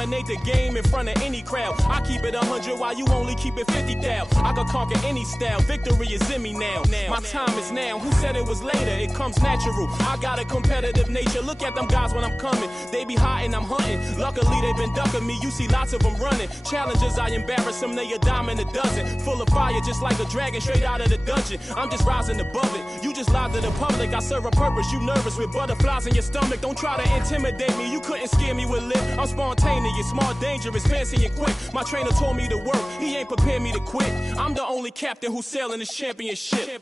dominate the game in front of any crowd. I keep it 100 while you only keep it 50 down. I could conquer any style, victory is in me now. My time is now, who said it was later? It comes natural, I got a competitive nature. Look at them guys when I'm coming, they be hot and I'm hunting. Luckily they been ducking me, you see lots of them running. Challenges, I embarrass them, they a dime in a dozen. Full of fire, just like a dragon straight out of the dungeon. I'm just rising above it, you just lied to the public. I serve a purpose, you nervous with butterflies in your stomach. Don't try to intimidate me, you couldn't scare me with lip. I'm spontaneous, smart, dangerous, fancy and quick. My trainer told me to work, he ain't prepared me to quit. I'm the only captain who's sailing this championship.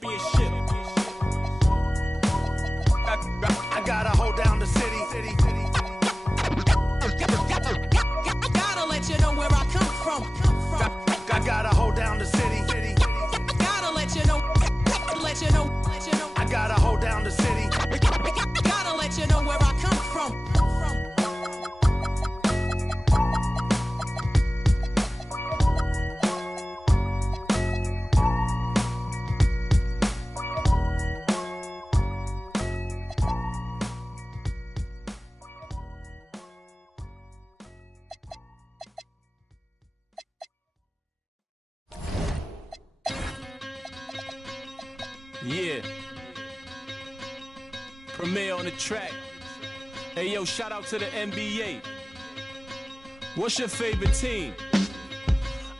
I gotta hold down the city. Gotta let you know where I come from. I gotta hold down the city. Gotta let you know. I gotta hold down the city. Gotta let you know where I come from. Yeah. Premier on the track. Hey yo, shout out to the NBA. What's your favorite team?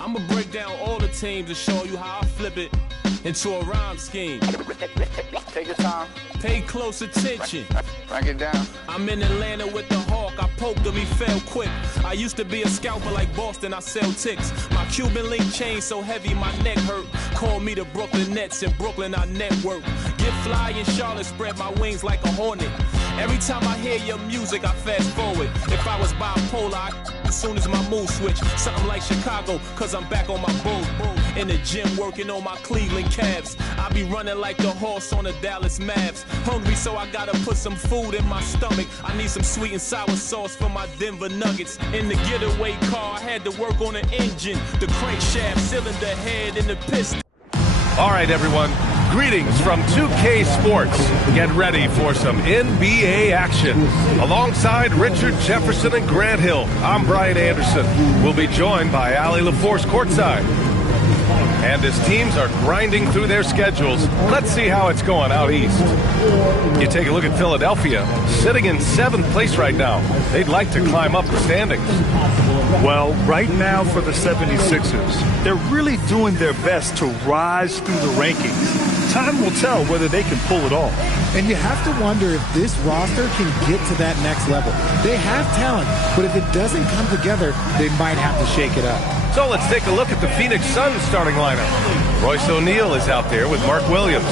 I'ma break down all the teams and show you how I flip it into a rhyme scheme. Take your time. Pay close attention. Break it down. I'm in Atlanta with the Hawk. I poked him, he fell quick. I used to be a scalper like Boston, I sell ticks. My Cuban link chain so heavy my neck hurt. Call me the Brooklyn Nets, in Brooklyn I network. Get fly in Charlotte, spread my wings like a hornet. Every time I hear your music, I fast forward. If I was bipolar, as soon as my mood switch. Something like Chicago, cause I'm back on my bull. In the gym working on my Cleveland Cavs. I be running like the horse on the Dallas Mavs. Hungry, so I gotta put some food in my stomach. I need some sweet and sour sauce for my Denver Nuggets. In the getaway car, I had to work on the engine, the crankshaft, cylinder head, and the piston. All right, everyone. Greetings from 2K Sports. Get ready for some NBA action. Alongside Richard Jefferson and Grant Hill, I'm Brian Anderson. We'll be joined by Allie LaForce courtside. And as teams are grinding through their schedules, let's see how it's going out east. You take a look at Philadelphia, sitting in 7th place right now. They'd like to climb up the standings. Well, right now for the 76ers, they're really doing their best to rise through the rankings. Time will tell whether they can pull it off. And you have to wonder if this roster can get to that next level. They have talent, but if it doesn't come together, they might have to shake it up. So let's take a look at the Phoenix Suns starting lineup. Royce O'Neal is out there with Mark Williams.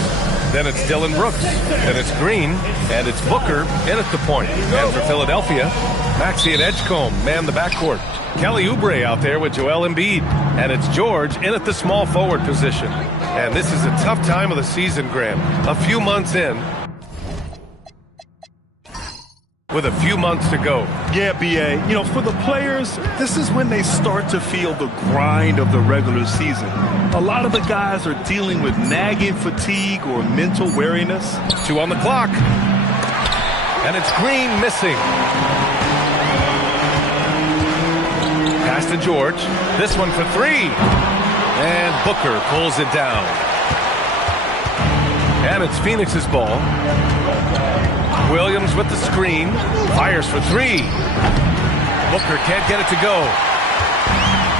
Then it's Dylan Brooks. Then it's Green. And it's Booker in at the point. And for Philadelphia, Maxey and Edgecombe man the backcourt. Kelly Oubre out there with Joel Embiid. And it's George in at the small forward position. And this is a tough time of the season, Graham. A few months in, with a few months to go. Yeah, B.A. You know, for the players, this is when they start to feel the grind of the regular season. A lot of the guys are dealing with nagging fatigue or mental weariness. 2 on the clock. And it's Green missing. Pass to George. This one for 3. And Booker pulls it down. And it's Phoenix's ball. Williams with the screen. Fires for 3. Booker can't get it to go.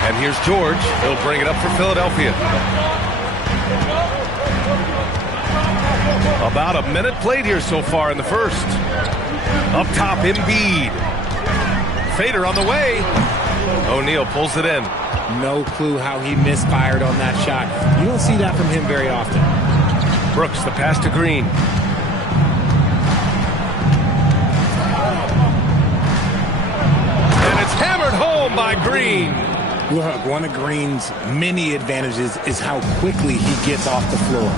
And here's George. He'll bring it up for Philadelphia. About a minute played here so far in the first. Up top, Embiid. Fader on the way. O'Neal pulls it in. No clue how he misfired on that shot. You don't see that from him very often. Brooks, the pass to Green. And it's hammered home by Green. Look, one of Green's many advantages is how quickly he gets off the floor.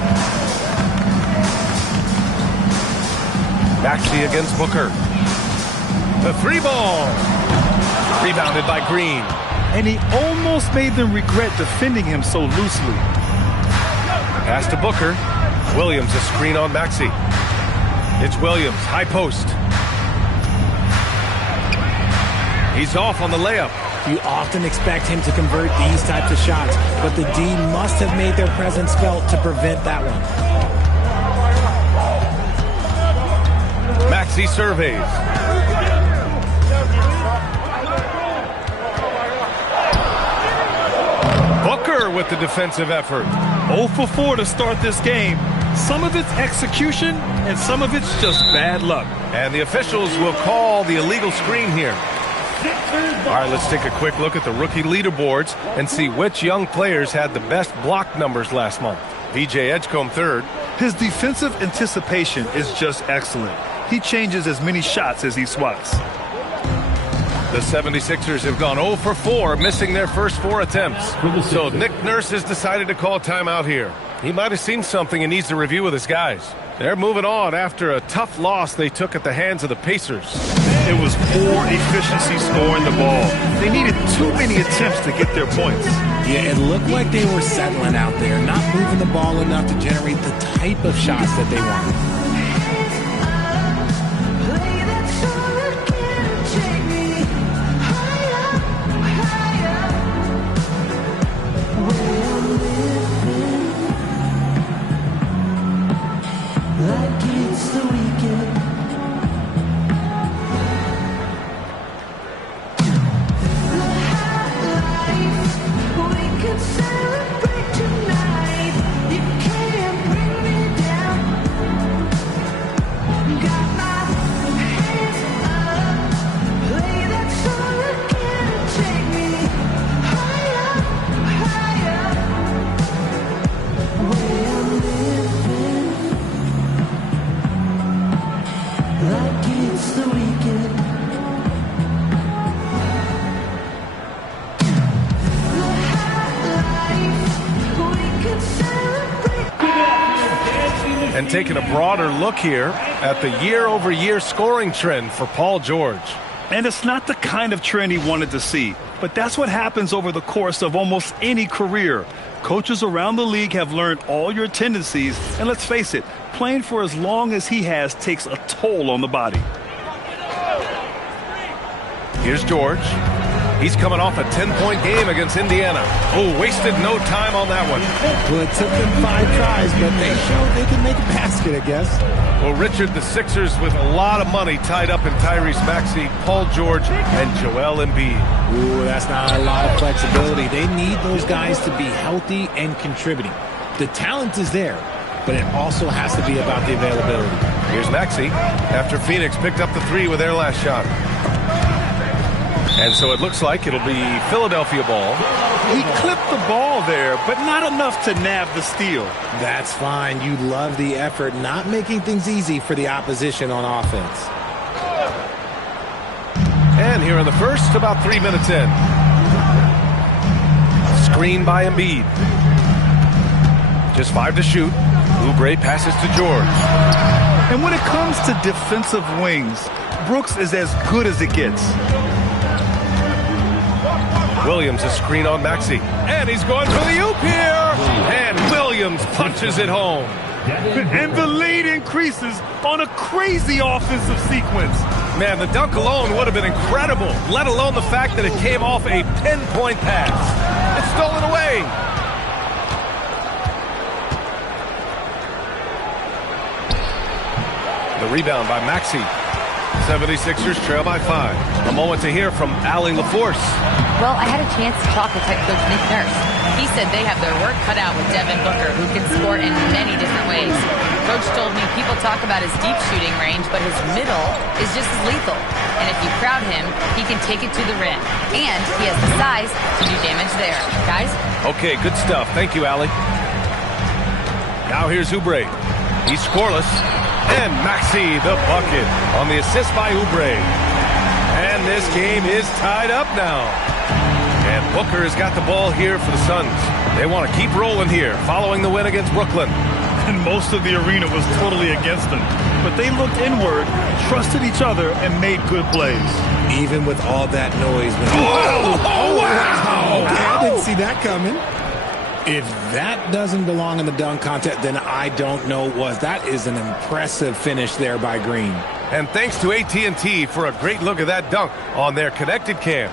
Maxey against Booker. The 3 ball. Rebounded by Green. And he almost made them regret defending him so loosely. Pass to Booker. Williams a screen on Maxey. It's Williams, high post. He's off on the layup. You often expect him to convert these types of shots, but the D must have made their presence felt to prevent that one. Maxey surveys. Booker with the defensive effort. 0 for 4 to start this game. Some of it's execution, and some of it's just bad luck. And the officials will call the illegal screen here. All right, let's take a quick look at the rookie leaderboards and see which young players had the best block numbers last month. VJ Edgecombe third. His defensive anticipation is just excellent. He changes as many shots as he swats. The 76ers have gone 0 for 4, missing their first 4 attempts. So Nick Nurse has decided to call timeout here. He might have seen something and needs to review with his guys. They're moving on after a tough loss they took at the hands of the Pacers. It was poor efficiency scoring the ball. They needed too many attempts to get their points. Yeah, it looked like they were settling out there, not moving the ball enough to generate the type of shots that they wanted. And taking a broader look here at the year-over-year scoring trend for Paul George. And it's not the kind of trend he wanted to see, but that's what happens over the course of almost any career. Coaches around the league have learned all your tendencies, and let's face it, playing for as long as he has takes a toll on the body. Here's George. He's coming off a 10-point game against Indiana. Oh, wasted no time on that one. Well, it took them 5 tries, but they showed they can make a basket, I guess. Well, Richard, the Sixers with a lot of money tied up in Tyrese Maxey, Paul George, and Joel Embiid. Ooh, that's not a lot of flexibility. They need those guys to be healthy and contributing. The talent is there, but it also has to be about the availability. Here's Maxey after Phoenix picked up the 3 with their last shot. And so it looks like it'll be Philadelphia ball. He clipped the ball there, but not enough to nab the steal. That's fine. You love the effort, not making things easy for the opposition on offense. And here in the first, about 3 minutes in. Screen by Embiid. Just 5 to shoot. Oubre passes to George. And when it comes to defensive wings, Brooks is as good as it gets. Williams a screen on Maxey. And he's going for the oop here. And Williams punches it home. And the lead increases on a crazy offensive sequence. Man, the dunk alone would have been incredible, let alone the fact that it came off a 10-point pass. It's stolen away. The rebound by Maxey. 76ers trail by 5. A moment to hear from Allie LaForce. Well, I had a chance to talk with head coach Nick Nurse. He said they have their work cut out with Devin Booker, who can score in many different ways. Coach told me people talk about his deep shooting range, but his middle is just as lethal. And if you crowd him, he can take it to the rim. And he has the size to do damage there. Guys? Okay, good stuff. Thank you, Allie. Now here's Oubre. He's scoreless. And Maxey the bucket on the assist by Oubre. And this game is tied up now. And Booker has got the ball here for the Suns. They want to keep rolling here following the win against Brooklyn. And most of the arena was totally against them. But they looked inward, trusted each other, and made good plays. Even with all that noise. Wow! I didn't see that coming. If that doesn't belong in the dunk contest, then I don't know what. That is an impressive finish there by Green. And thanks to AT&T for a great look at that dunk on their connected cam.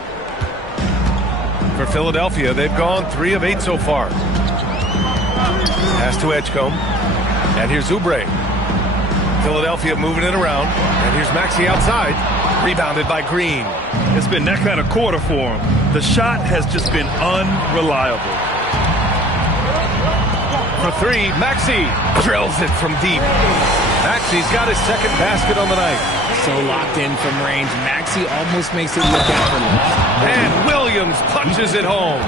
For Philadelphia, they've gone 3 of 8 so far. Pass to Edgecombe. And here's Oubre. Philadelphia moving it around. And here's Maxey outside. Rebounded by Green. It's been that kind of quarter for him. The shot has just been unreliable. For 3, Maxey drills it from deep. Maxey's got his second basket on the night. So locked in from range. Maxey almost makes it look effortless. And Williams punches it home.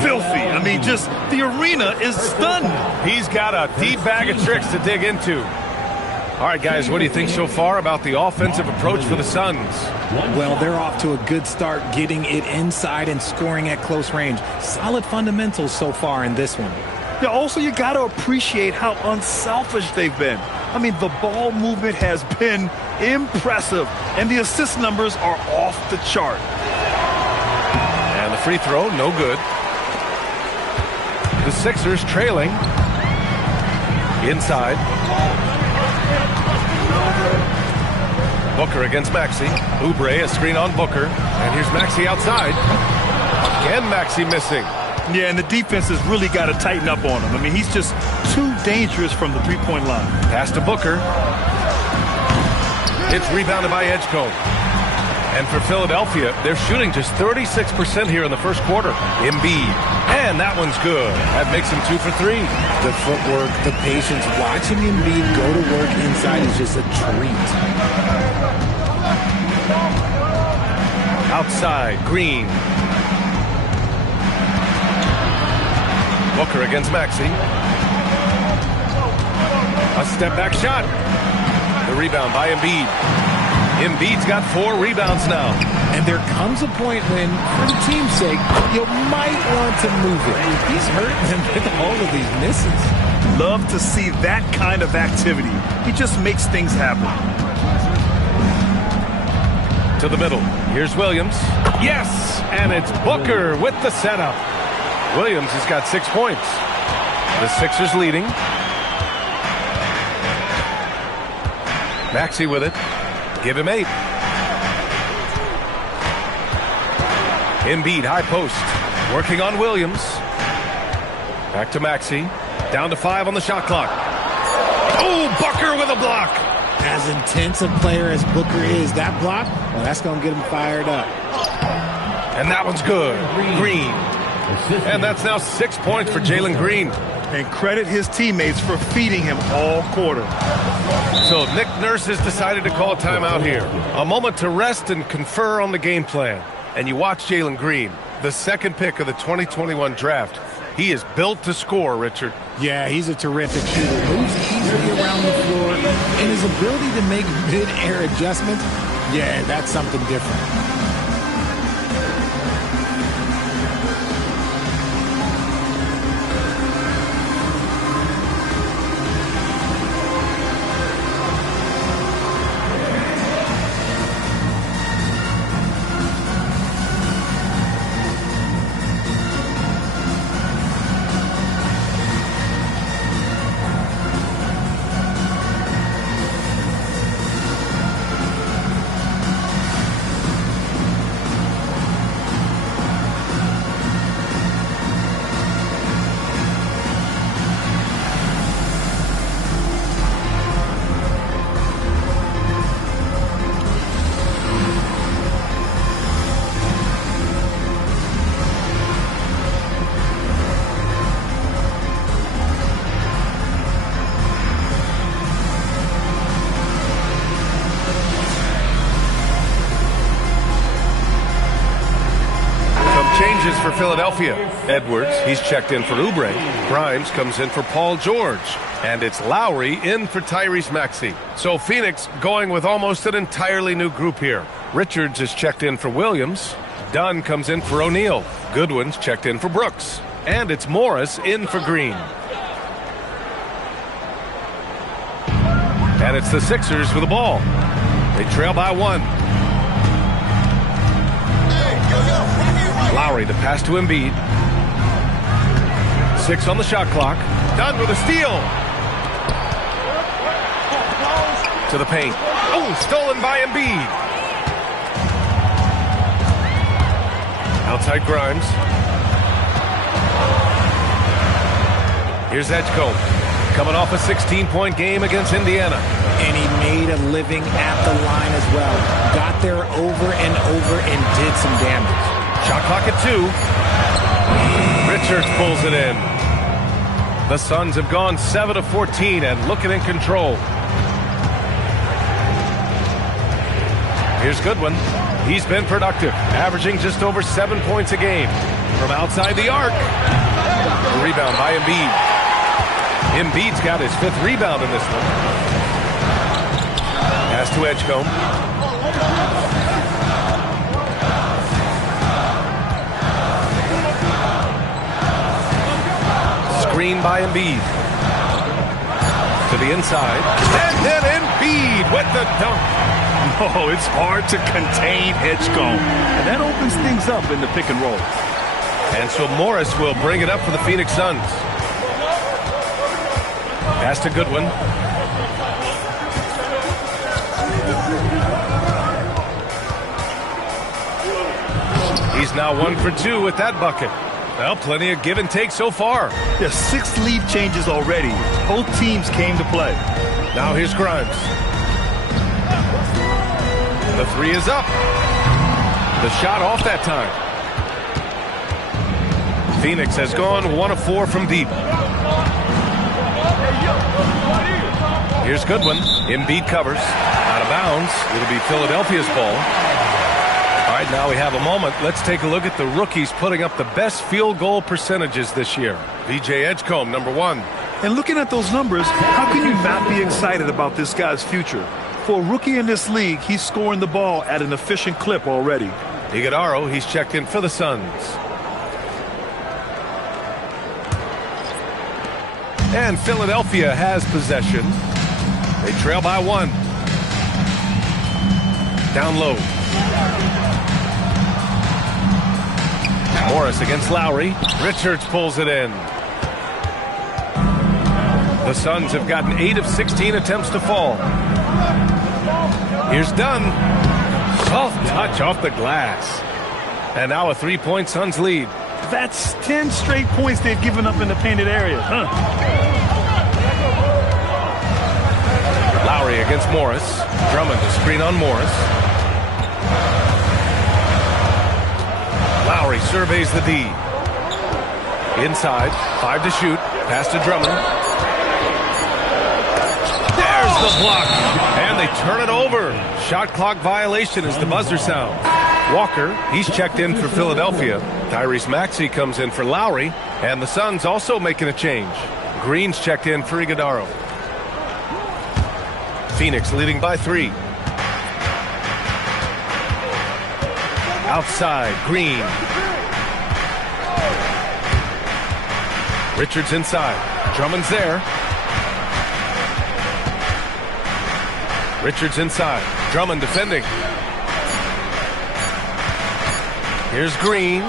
Filthy. I mean, just the arena is stunned. He's got a deep bag of tricks to dig into. All right, guys, what do you think so far about the offensive approach for the Suns? Well, they're off to a good start getting it inside and scoring at close range. Solid fundamentals so far in this one. Yeah, also, you got to appreciate how unselfish they've been. I mean, the ball movement has been impressive, and the assist numbers are off the chart. And the free throw, no good. The Sixers trailing. Inside. Booker against Maxey. Oubre, a screen on Booker. And here's Maxey outside. Again, Maxey missing. Yeah, and the defense has really got to tighten up on him. I mean, he's just too dangerous from the three-point line. Pass to Booker. It's rebounded by Edgecombe. And for Philadelphia, they're shooting just 36% here in the first quarter. Embiid. And that one's good. That makes him 2 for 3. The footwork, the patience, watching Embiid go to work inside is just a treat. Outside, Green. Booker against Maxey. A step-back shot. The rebound by Embiid. Embiid's got 4 rebounds now. And there comes a point when, for the team's sake, you might want to move it. He's hurting them with all of these misses. Love to see that kind of activity. He just makes things happen. To the middle. Here's Williams. Yes! And it's Booker with the setup. Williams has got 6 points. The Sixers leading. Maxey with it. Give him 8. Embiid, high post. Working on Williams. Back to Maxey. Down to 5 on the shot clock. Oh, Booker with a block. As intense a player as Booker is, that block, well, that's going to get him fired up. And that one's good. Green. And that's now 6 points for Jalen Green. And credit his teammates for feeding him all quarter. So Nick Nurse has decided to call a timeout here. A moment to rest and confer on the game plan. And you watch Jalen Green, the second pick of the 2021 draft. He is built to score, Richard. Yeah, he's a terrific shooter. Moves easily around the floor. And his ability to make mid-air adjustments, yeah, that's something different. For Philadelphia. Edwards, he's checked in for Oubre. Grimes comes in for Paul George. And it's Lowry in for Tyrese Maxey. So Phoenix going with almost an entirely new group here. Richards is checked in for Williams. Dunn comes in for O'Neal. Goodwin's checked in for Brooks. And it's Morris in for Green. And it's the Sixers with the ball. They trail by 1. Lowry, the pass to Embiid. 6 on the shot clock. Dunn with a steal. To the paint. Oh, stolen by Embiid. Outside Grimes. Here's Edgecombe. Coming off a 16-point game against Indiana. And he made a living at the line as well. Got there over and over and did some damage. Shot clock at 2. Richards pulls it in. The Suns have gone 7 of 14 and looking in control. Here's Goodwin. He's been productive, averaging just over 7 points a game. From outside the arc. A rebound by Embiid. Embiid's got his 5th rebound in this one. Pass to Edgecombe. Screen by Embiid. To the inside. And then Embiid with the dunk. Oh, it's hard to contain Edgecombe. And that opens things up in the pick and roll. And so Morris will bring it up for the Phoenix Suns. Pass to Goodwin. He's now 1 for 2 with that bucket. Well, plenty of give and take so far. There's 6 lead changes already. Both teams came to play. Now here's Grimes. The 3 is up. The shot off that time. Phoenix has gone 1 of 4 from deep. Here's Goodwin. Embiid covers. Out of bounds. It'll be Philadelphia's ball. All right, now we have a moment. Let's take a look at the rookies putting up the best field goal percentages this year. VJ Edgecombe, number 1. And looking at those numbers, how can you not be excited about this guy's future? For a rookie in this league, he's scoring the ball at an efficient clip already. Iguodala, he's checked in for the Suns. And Philadelphia has possession. They trail by 1. Down low. Morris against Lowry. Richards pulls it in. The Suns have gotten 8 of 16 attempts to fall. Here's Dunn. Soft touch off the glass. And now a 3-point Suns lead. That's 10 straight points they've given up in the painted area. Lowry against Morris. Drummond to screen on Morris. Lowry surveys the D. Inside, 5 to shoot. Pass to Drummond. There's the block. And they turn it over. Shot clock violation as the buzzer sounds. Walker, he's checked in for Philadelphia. Tyrese Maxey comes in for Lowry. And the Suns also making a change. Green's checked in for Iguodala. Phoenix leading by 3. Outside, Green. Richards inside. Drummond's there. Richards inside. Drummond defending. Here's Green.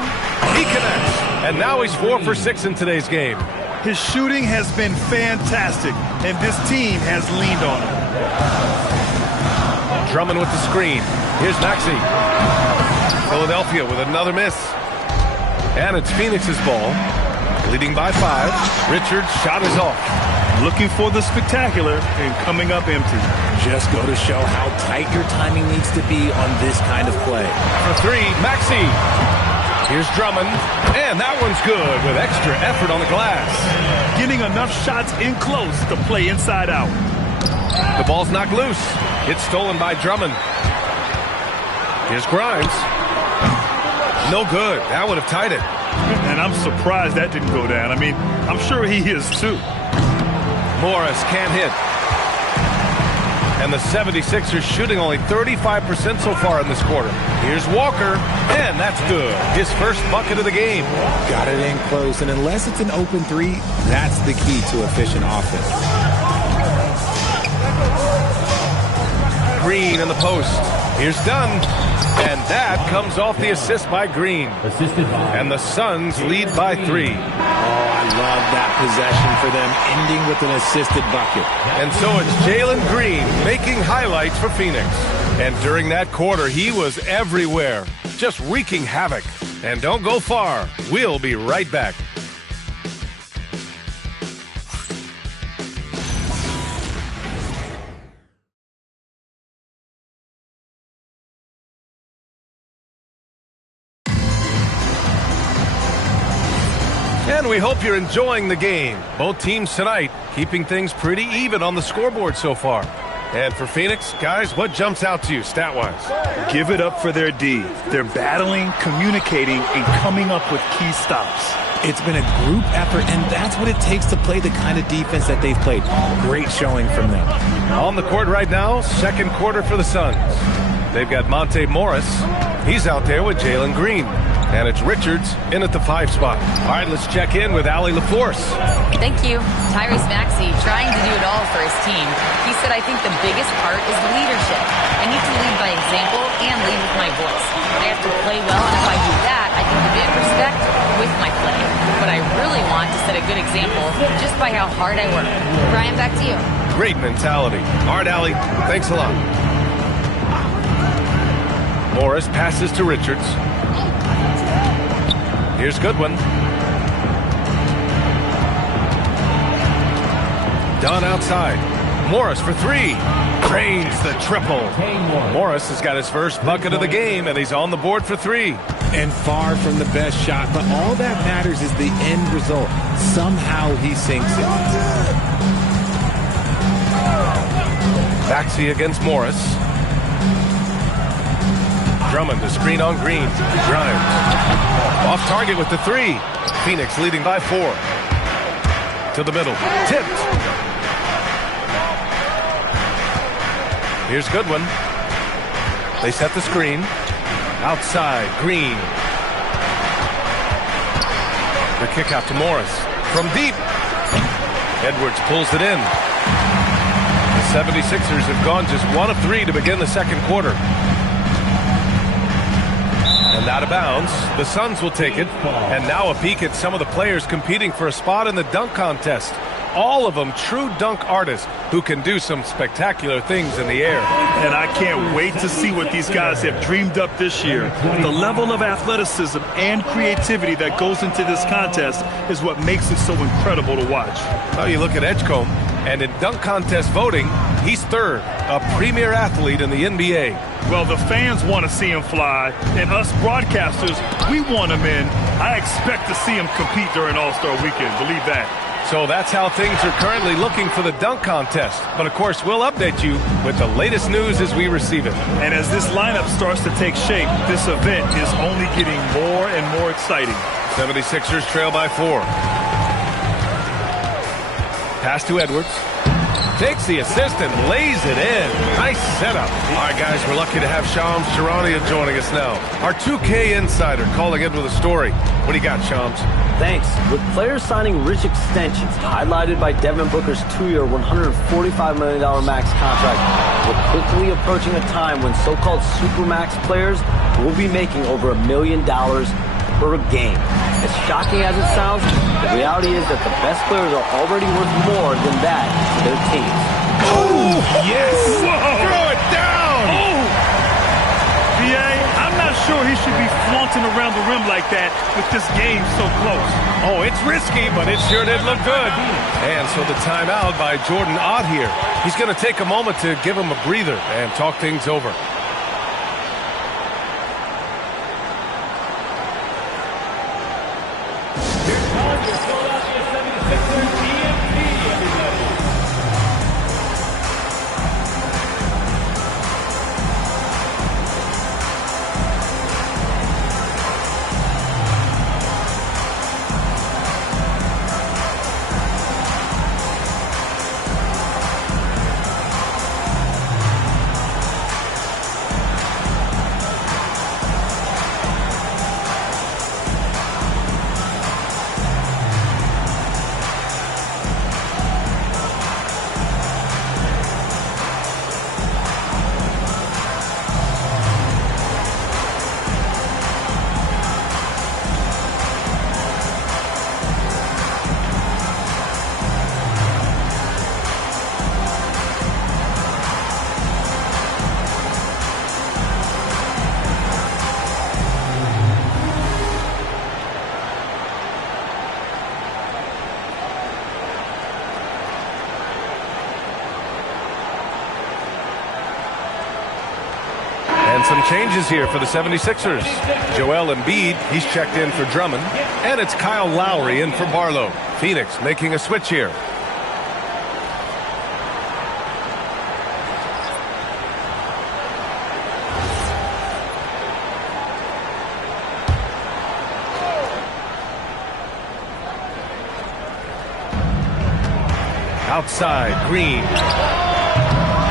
He connects. And now he's 4 for 6 in today's game. His shooting has been fantastic, and this team has leaned on him. Drummond with the screen. Here's Maxey. Philadelphia with another miss. And it's Phoenix's ball. Leading by 5. Richards' shot is off. Looking for the spectacular and coming up empty. Just go to show how tight your timing needs to be on this kind of play. For 3, Maxey. Here's Drummond. And that one's good with extra effort on the glass. Getting enough shots in close to play inside out. The ball's knocked loose. It's stolen by Drummond. Here's Grimes. No good. That would have tied it. And I'm surprised that didn't go down. I mean, I'm sure he is too. Morris can't hit. And the 76ers shooting only 35% so far in this quarter. Here's Walker, and that's good. His first bucket of the game. Got it in close, and unless it's an open 3, that's the key to efficient offense. Green in the post. Here's Dunn. And that comes off the assist by Green. And the Suns lead by 3. Oh, I love that possession for them, ending with an assisted bucket. And so it's Jalen Green making highlights for Phoenix. And during that quarter, he was everywhere, just wreaking havoc. And don't go far. We'll be right back. And we hope you're enjoying the game. Both teams tonight keeping things pretty even on the scoreboard so far. And for Phoenix, guys, what jumps out to you stat-wise? Give it up for their D. They're battling, communicating, and coming up with key stops. It's been a group effort, and that's what it takes to play the kind of defense that they've played. Great showing from them. On the court right now, second quarter for the Suns. They've got Monte Morris. He's out there with Jalen Green. And it's Richards in at the 5 spot. All right, let's check in with Allie LaForce. Thank you. Tyrese Maxey trying to do it all for his team. He said, I think the biggest part is leadership. I need to lead by example and lead with my voice. I have to play well, and if I do that, I can demand respect with my play. But I really want to set a good example just by how hard I work. Brian, back to you. Great mentality. All right, Allie, thanks a lot. Morris passes to Richards. Here's Goodwin. Dunn outside. Morris for 3. Drains the triple. Morris has got his first bucket of the game, and he's on the board for 3. And far from the best shot, but all that matters is the end result. Somehow he sinks it. Maxey against Morris. Drummond to screen on Green. Grimes. Off target with the 3. Phoenix leading by 4. To the middle. Tipped. Here's Goodwin. They set the screen. Outside. Green. The kick out to Morris. From deep. Edwards pulls it in. The 76ers have gone just 1 of 3 to begin the second quarter. And out of bounds, the Suns will take it. And now a peek at some of the players competing for a spot in the dunk contest. All of them true dunk artists who can do some spectacular things in the air. And I can't wait to see what these guys have dreamed up this year. The level of athleticism and creativity that goes into this contest is what makes it so incredible to watch. Well, you look at Edgecombe, and in dunk contest voting, he's 3rd, a premier athlete in the NBA. Well, the fans want to see him fly, and us broadcasters, we want him in. I expect to see him compete during All-Star Weekend, believe that. So that's how things are currently looking for the dunk contest. But, of course, we'll update you with the latest news as we receive it. And as this lineup starts to take shape, this event is only getting more and more exciting. 76ers trail by 4. Pass to Edwards. Takes the assist and lays it in. Nice setup. All right, guys, we're lucky to have Shams Charania joining us now. Our 2K insider calling in with a story. What do you got, Shams? Thanks. With players signing rich extensions, highlighted by Devin Booker's 2-year, $145 million max contract, we're quickly approaching a time when so-called supermax players will be making over $1 million per game. As shocking as it sounds, the reality is that the best players are already worth more than that to their teams. Oh, yes! Whoa. Throw it down! Oh! B.A., I'm not sure he should be flaunting around the rim like that with this game so close. Oh, it's risky, but it sure did look good. And so the timeout by Jordan Ott here. He's going to take a moment to give him a breather and talk things over. And some changes here for the 76ers. Joel Embiid, he's checked in for Drummond. And it's Kyle Lowry in for Barlow. Phoenix making a switch here. Outside, Green.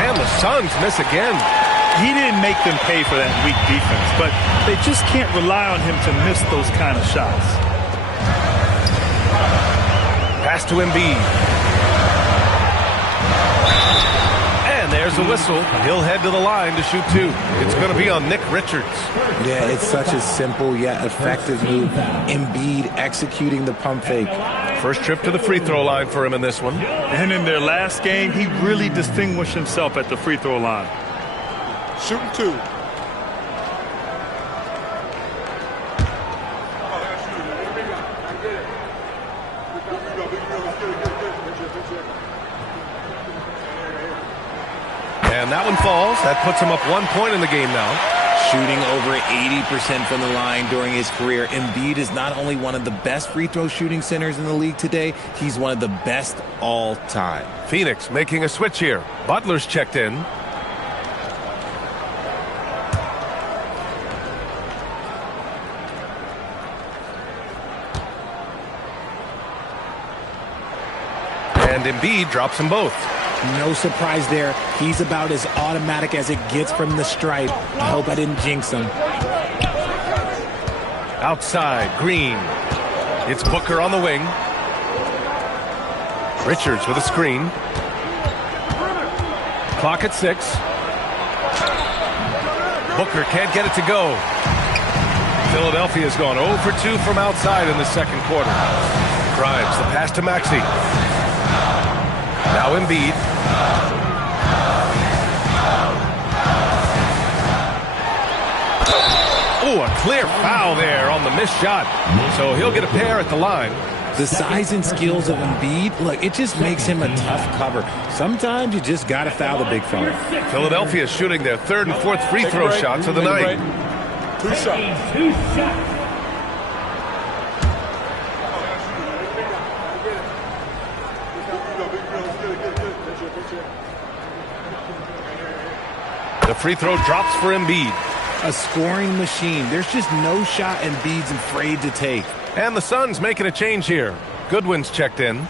And the Suns miss again. He didn't make them pay for that weak defense, but they just can't rely on him to miss those kind of shots. Pass to Embiid. And there's the whistle. He'll head to the line to shoot two. It's going to be on Nick Richards. Yeah, it's such a simple yet effective move. Embiid executing the pump fake. First trip to the free throw line for him in this one. And in their last game, he really distinguished himself at the free throw line. Shooting two. And that one falls. That puts him up 1 point in the game now. Shooting over 80% from the line during his career. Embiid is not only one of the best free throw shooting centers in the league today, he's one of the best all time. Phoenix making a switch here. Butler's checked in. And Embiid drops them both. No surprise there. He's about as automatic as it gets from the stripe. I hope I didn't jinx him. Outside, Green. It's Booker on the wing. Richards with a screen. Clock at 6. Booker can't get it to go. Philadelphia's gone 0 for 2 from outside in the second quarter. Grimes, the pass to Maxey. Now Embiid. Oh, a clear foul there on the missed shot. So he'll get a pair at the line. The size and skills of Embiid, look, it just makes him a tough cover. Sometimes you just got to foul the big fella. Philadelphia is shooting their third and fourth free throw shots of the night. 2 shots. The free throw drops for Embiid. A scoring machine. There's just no shot Embiid's afraid to take. And the Suns making a change here. Goodwin's checked in.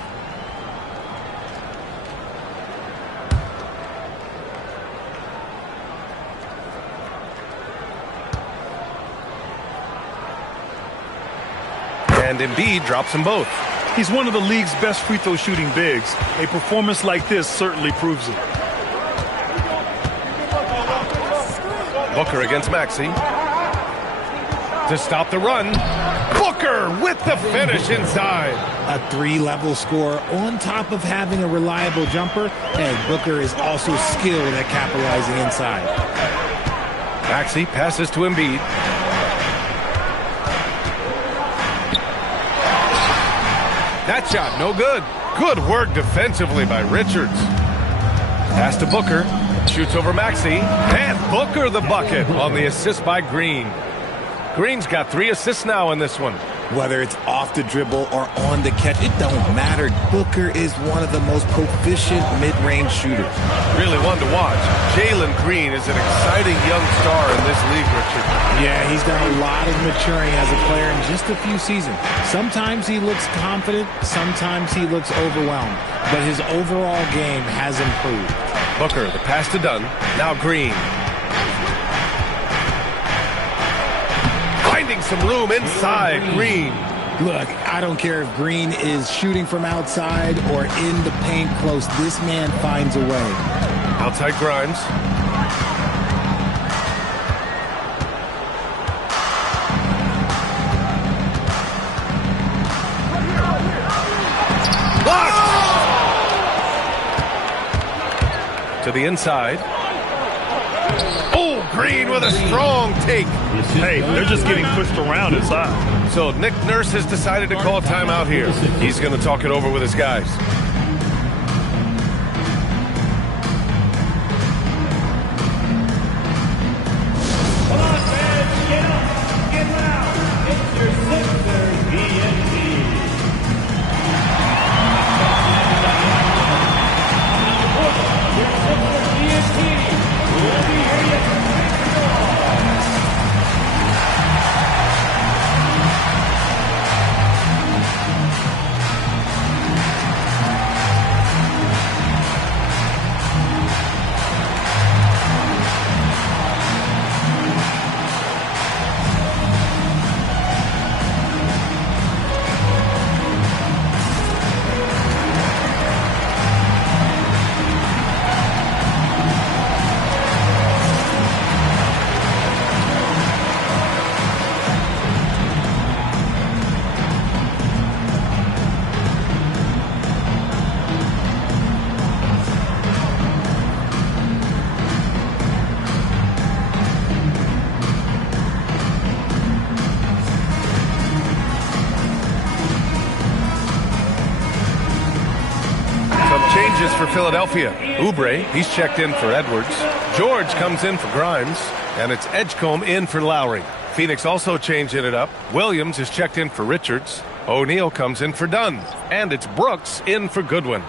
And Embiid drops them both. He's one of the league's best free throw shooting bigs. A performance like this certainly proves it. Booker against Maxey. To stop the run. Booker with the finish inside. A 3-level score on top of having a reliable jumper, and Booker is also skilled at capitalizing inside. Maxey passes to Embiid. That shot, no good. Good work defensively by Richards. Pass to Booker. Shoots over Maxey. And Booker the bucket on the assist by Green. Green's got 3 assists now in this one. Whether it's off the dribble or on the catch, it don't matter. Booker is one of the most proficient mid-range shooters. Really one to watch. Jalen Green is an exciting young star in this league, Richard. Yeah, he's done a lot of maturing as a player in just a few seasons. Sometimes he looks confident, sometimes he looks overwhelmed. But his overall game has improved. Booker, the pass to Dunn. Now Green. Finding some room inside. Green. Look, I don't care if Green is shooting from outside or in the paint close. This man finds a way. Outside Grimes. Blocked! To the inside. Oh, Green with a strong take. Hey, they're just getting pushed around inside. So Nick Nurse has decided to call timeout here. He's going to talk it over with his guys. changes for Philadelphia. Oubre, he's checked in for Edwards. George comes in for Grimes. And it's Edgecombe in for Lowry. Phoenix also changing it up. Williams is checked in for Richards. O'Neal comes in for Dunn. And it's Brooks in for Goodwin.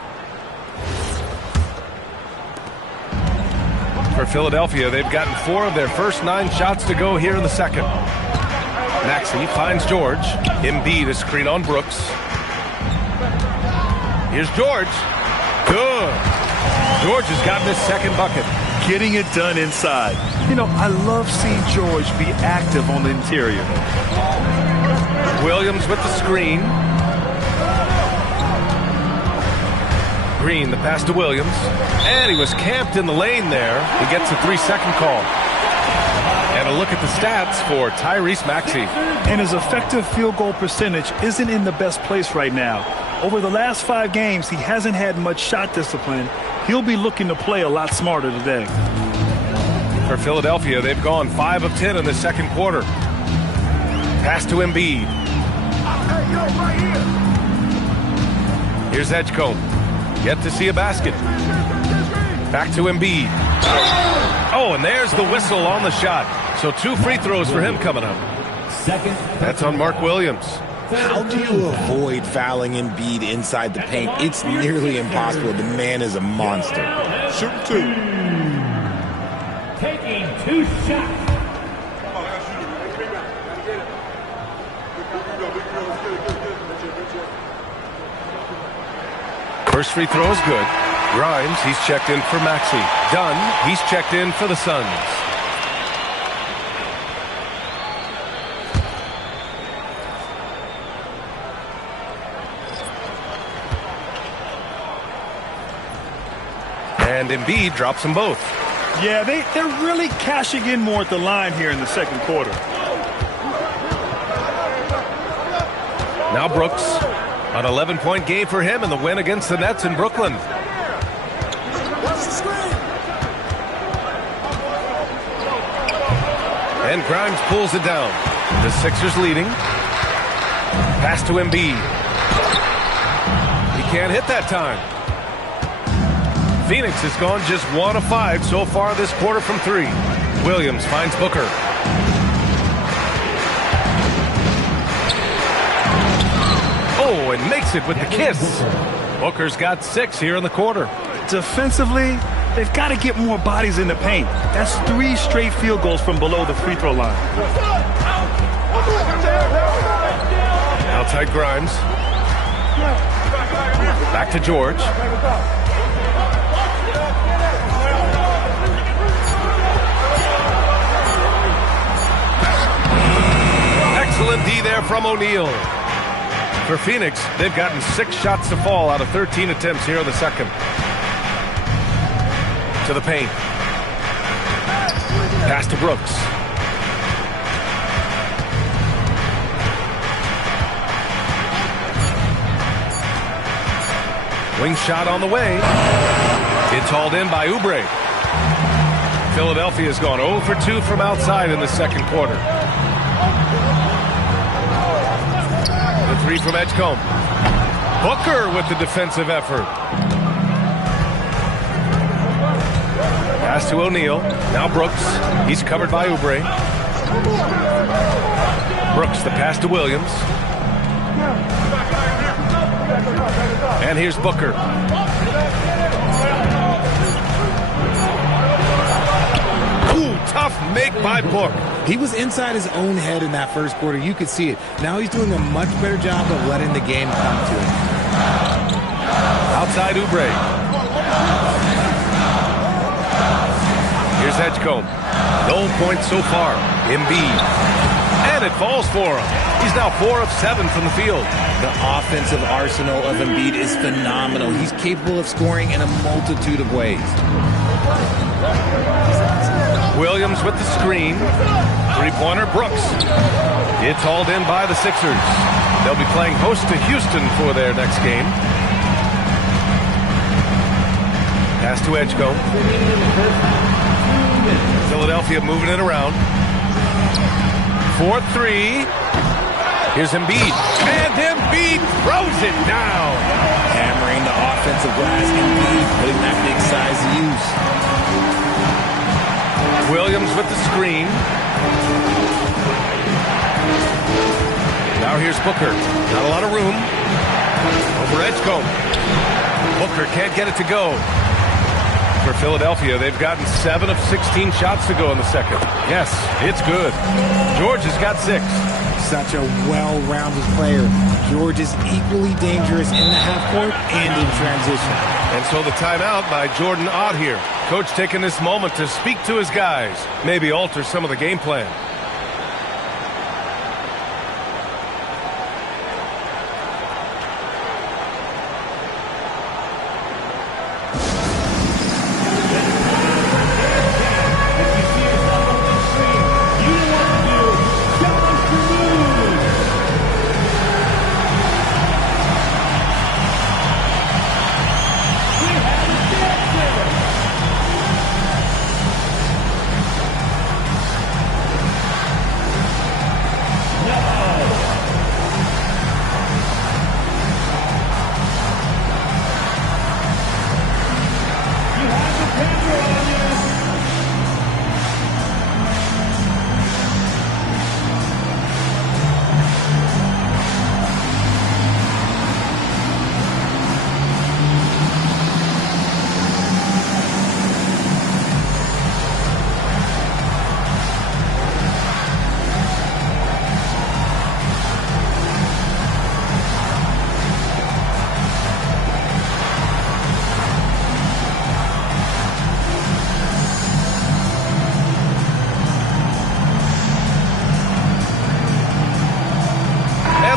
For Philadelphia, they've gotten 4 of their first 9 shots to go here in the second. Maxey finds George. Embiid a screen on Brooks. Here's George. Good. George has gotten his second bucket. Getting it done inside. You know, I love seeing George be active on the interior. Williams with the screen. Green, the pass to Williams. And he was camped in the lane there. He gets a 3-second call. And a look at the stats for Tyrese Maxey. And his effective field goal percentage isn't in the best place right now. Over the last 5 games, he hasn't had much shot discipline. He'll be looking to play a lot smarter today. For Philadelphia, they've gone 5 of 10 in the second quarter. Pass to Embiid. Here's Edgecombe. Yet to see a basket. Back to Embiid. Oh, and there's the whistle on the shot. So 2 free throws for him coming up. That's on Mark Williams. How do you avoid fouling Embiid inside the paint? It's nearly impossible. The man is a monster. Shooting 2. Taking 2 shots. First free throw is good. Grimes, he's checked in for Maxey. Dunn, he's checked in for the Suns. And Embiid drops them both. Yeah, they're really cashing in more at the line here in the second quarter. Now Brooks, an 11-point game for him in the win against the Nets in Brooklyn. And Grimes pulls it down. The Sixers leading. Pass to Embiid. He can't hit that time. Phoenix has gone just 1 of 5 so far this quarter from 3. Williams finds Booker. Oh, and makes it with the kiss. Booker's got 6 here in the quarter. Defensively, they've got to get more bodies in the paint. That's 3 straight field goals from below the free throw line. Outside Grimes. Back to George. Excellent D there from O'Neal. For Phoenix, they've gotten 6 shots to fall out of 13 attempts here in the second. To the paint. Pass to Brooks. Wing shot on the way. It's hauled in by Oubre. Philadelphia's gone 0 for 2 from outside in the second quarter. The 3 from Edgecombe. Booker with the defensive effort. Pass to O'Neal. Now Brooks. He's covered by Oubre. Brooks, the pass to Williams. And here's Booker. Ooh, tough make by Book. He was inside his own head in that first quarter. You could see it. Now he's doing a much better job of letting the game come to him. Outside Oubre. Here's Edgecombe. No points so far. Embiid. And it falls for him. He's now 4 of 7 from the field. The offensive arsenal of Embiid is phenomenal. He's capable of scoring in a multitude of ways. Williams with the screen. 3-pointer Brooks. It's hauled in by the Sixers. They'll be playing host to Houston for their next game. Pass to Edgecombe. Philadelphia moving it around. 4-3. Here's Embiid. And Embiid throws it down. Hammering the offensive glass. Embiid putting that big size to use. Williams with the screen. Now here's Booker. Not a lot of room. Over Edgecombe. Booker can't get it to go. For Philadelphia, they've gotten 7 of 16 shots to go in the second. Yes, it's good. George has got 6. Such a well-rounded player. George is equally dangerous in the half court and in transition. And so the timeout by Jordan Ott here. Coach taking this moment to speak to his guys. Maybe alter some of the game plan.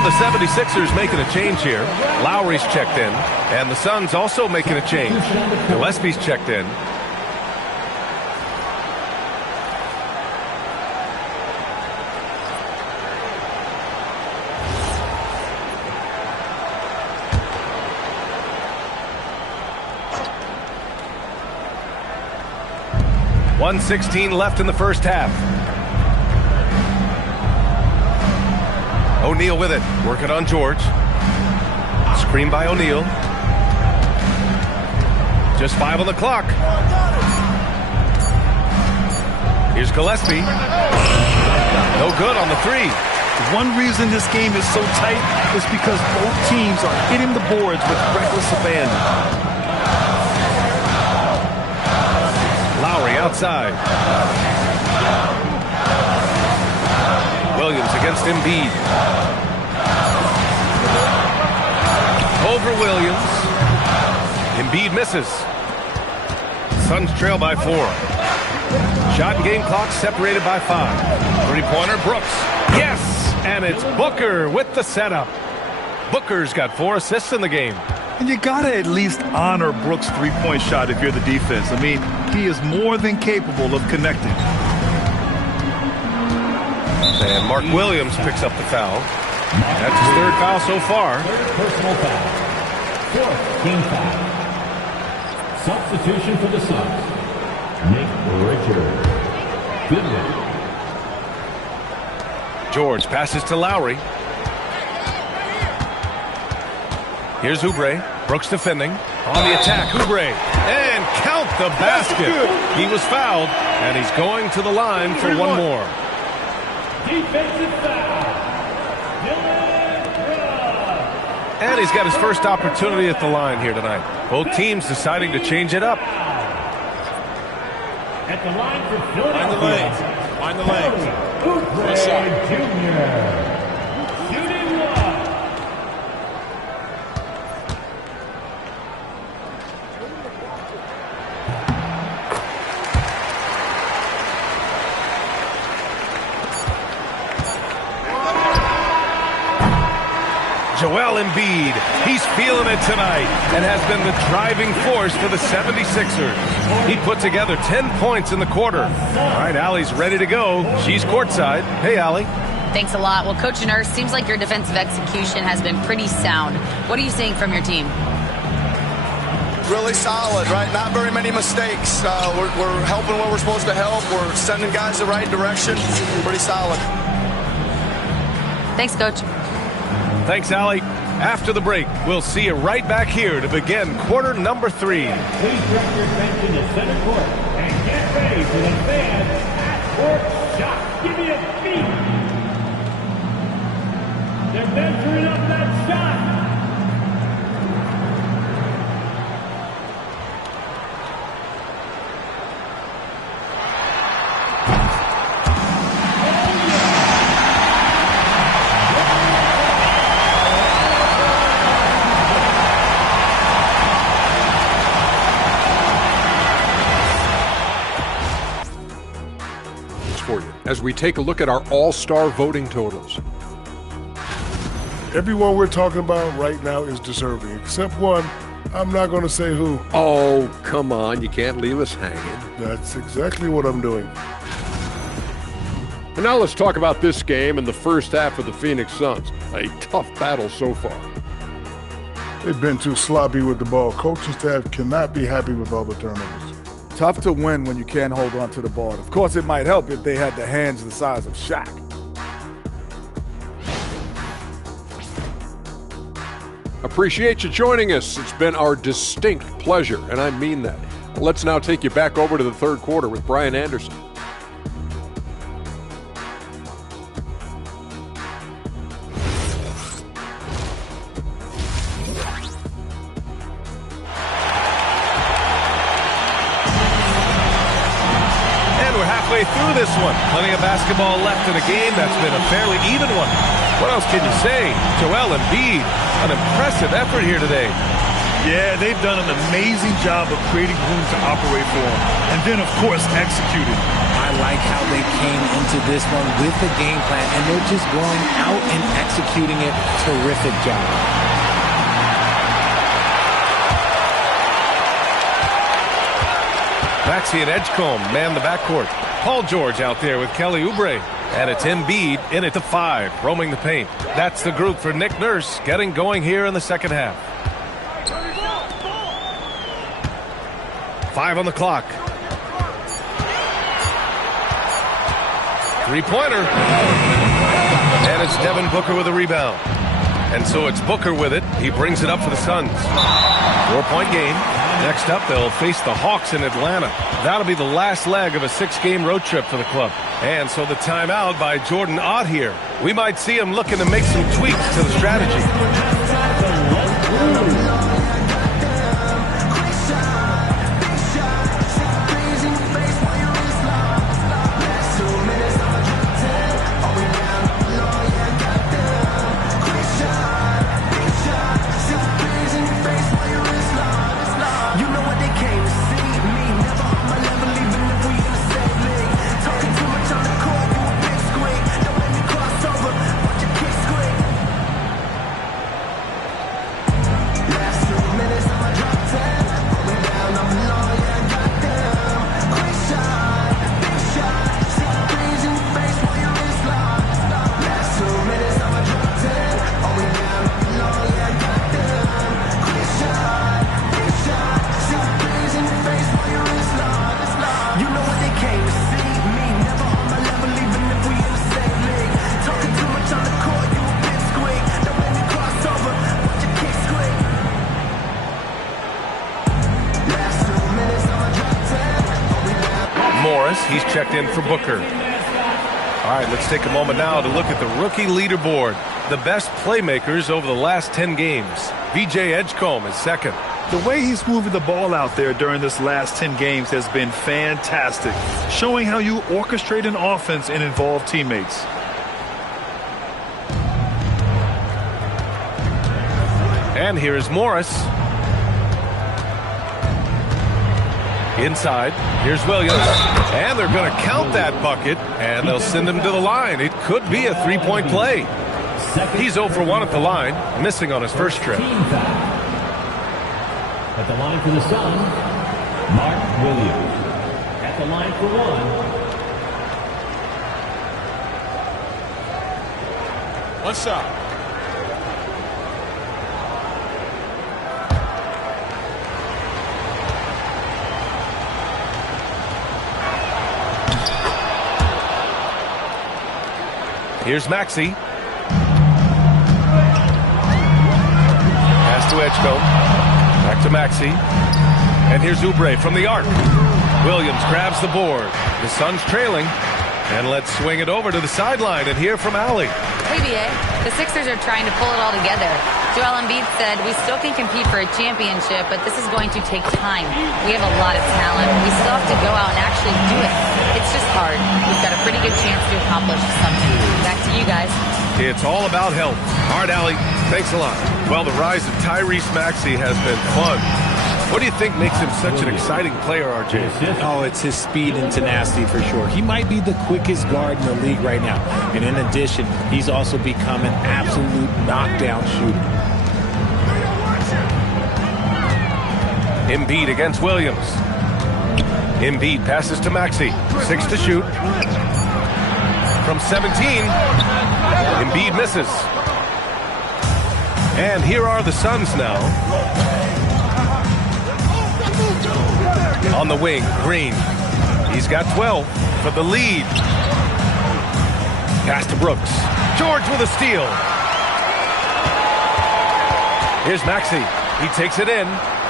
The 76ers making a change here. Lowry's checked in. And the Suns also making a change. Gillespie's checked in. .116 left in the first half. O'Neal with it, working on George. Screen by O'Neal. Just 5 on the clock. Here's Gillespie. No good on the 3. One reason this game is so tight is because both teams are hitting the boards with reckless abandon. Lowry outside. Williams against Embiid. Over Williams. Embiid misses. Suns trail by 4. Shot and game clock separated by 5. Three-pointer, Brooks. Yes! And it's Booker with the setup. Booker's got 4 assists in the game. And you got to at least honor Brooks' three-point shot if you're the defense. I mean, he is more than capable of connecting. And Mark Williams picks up the foul. That's his 3rd foul so far. Personal foul. 4th team foul. Substitution for the Suns. Nick Richards. Goodwin. George passes to Lowry. Here's Oubre. Brooks defending. On the attack, Oubre. And count the basket. He was fouled, and he's going to the line for one more. Defensive foul. And he's got his first opportunity at the line here tonight. Both teams deciding to change it up. At the line for Philadelphia. Find the legs. Oubre Jr. Shooting 1. Joel Embiid, he's feeling it tonight and has been the driving force for the 76ers. He put together 10 points in the quarter. All right, Allie's ready to go. She's courtside. Hey, Allie. Thanks a lot. Well, Coach Nurse, seems like your defensive execution has been pretty sound. What are you seeing from your team? Really solid, right? Not very many mistakes. We're helping where we're supposed to help. We're sending guys the right direction. Pretty solid. Thanks, Coach. Thanks, Allie. After the break, we'll see you right back here to begin quarter number 3. Please direct your attention to center court and get ready for the fans at court shot. Give me a beat. They're measuring up that shot. As we take a look at our all-star voting totals. Everyone we're talking about right now is deserving, except one. I'm not going to say who. Oh, come on. You can't leave us hanging. That's exactly what I'm doing. And now let's talk about this game and the first half of the Phoenix Suns. A tough battle so far. They've been too sloppy with the ball. Coaching staff cannot be happy with all the turnovers. Tough to win when you can't hold on to the ball. Of course, it might help if they had the hands the size of Shaq. Appreciate you joining us. It's been our distinct pleasure, and I mean that. Let's now take you back over to the third quarter with Brian Anderson. Through this one. Plenty of basketball left in a game that's been a fairly even one. What else can you say? Joel Embiid, an impressive effort here today. Yeah, they've done an amazing job of creating room to operate for him. And then, of course, executing. I like how they came into this one with the game plan, and they're just going out and executing it. Terrific job. Maxey and Edgecombe man the backcourt. Paul George out there with Kelly Oubre. And it's Embiid in at the 5, roaming the paint. That's the group for Nick Nurse getting going here in the second half. 5 on the clock. Three-pointer. And it's Devin Booker with a rebound. And so it's Booker with it. He brings it up for the Suns. 4-point game. Next up, they'll face the Hawks in Atlanta. That'll be the last leg of a 6-game road trip for the club. And so the timeout by Jordan Ott here. We might see him looking to make some tweaks to the strategy. He's checked in for Booker. All right, let's take a moment now to look at the rookie leaderboard. The best playmakers over the last 10 games. VJ Edgecombe is second. The way he's moving the ball out there during this last 10 games has been fantastic, showing how you orchestrate an offense and involve teammates. And here is Morris. Inside, here's Williams, and they're going to count that bucket, and they'll send him to the line. It could be a three-point play. He's 0 for 1 at the line, missing on his first trip. At the line for the Suns, Mark Williams. At the line for 1. One shot. Here's Maxey. to Edgecombe. Back to Maxey. And here's Oubre from the arc. Williams grabs the board. The Suns trailing. And let's swing it over to the sideline and hear from Allie. Hey, B.A. The Sixers are trying to pull it all together. Joel Embiid said, we still can compete for a championship, but this is going to take time. We have a lot of talent. We still have to go out and actually do it. It's just hard. We've got a pretty good chance to accomplish something. Back to you guys. It's all about health. All right, Allie, thanks a lot. Well, the rise of Tyrese Maxey has been fun. What do you think makes him such an exciting player, RJ? Oh, it's his speed and tenacity for sure. He might be the quickest guard in the league right now. And in addition, he's also become an absolute knockdown shooter. Embiid against Williams. Embiid passes to Maxey. 6 to shoot. From 17, Embiid misses. And here are the Suns now. On the wing, Green. He's got 12 for the lead. Pass to Brooks. George with a steal. Here's Maxey. He takes it in.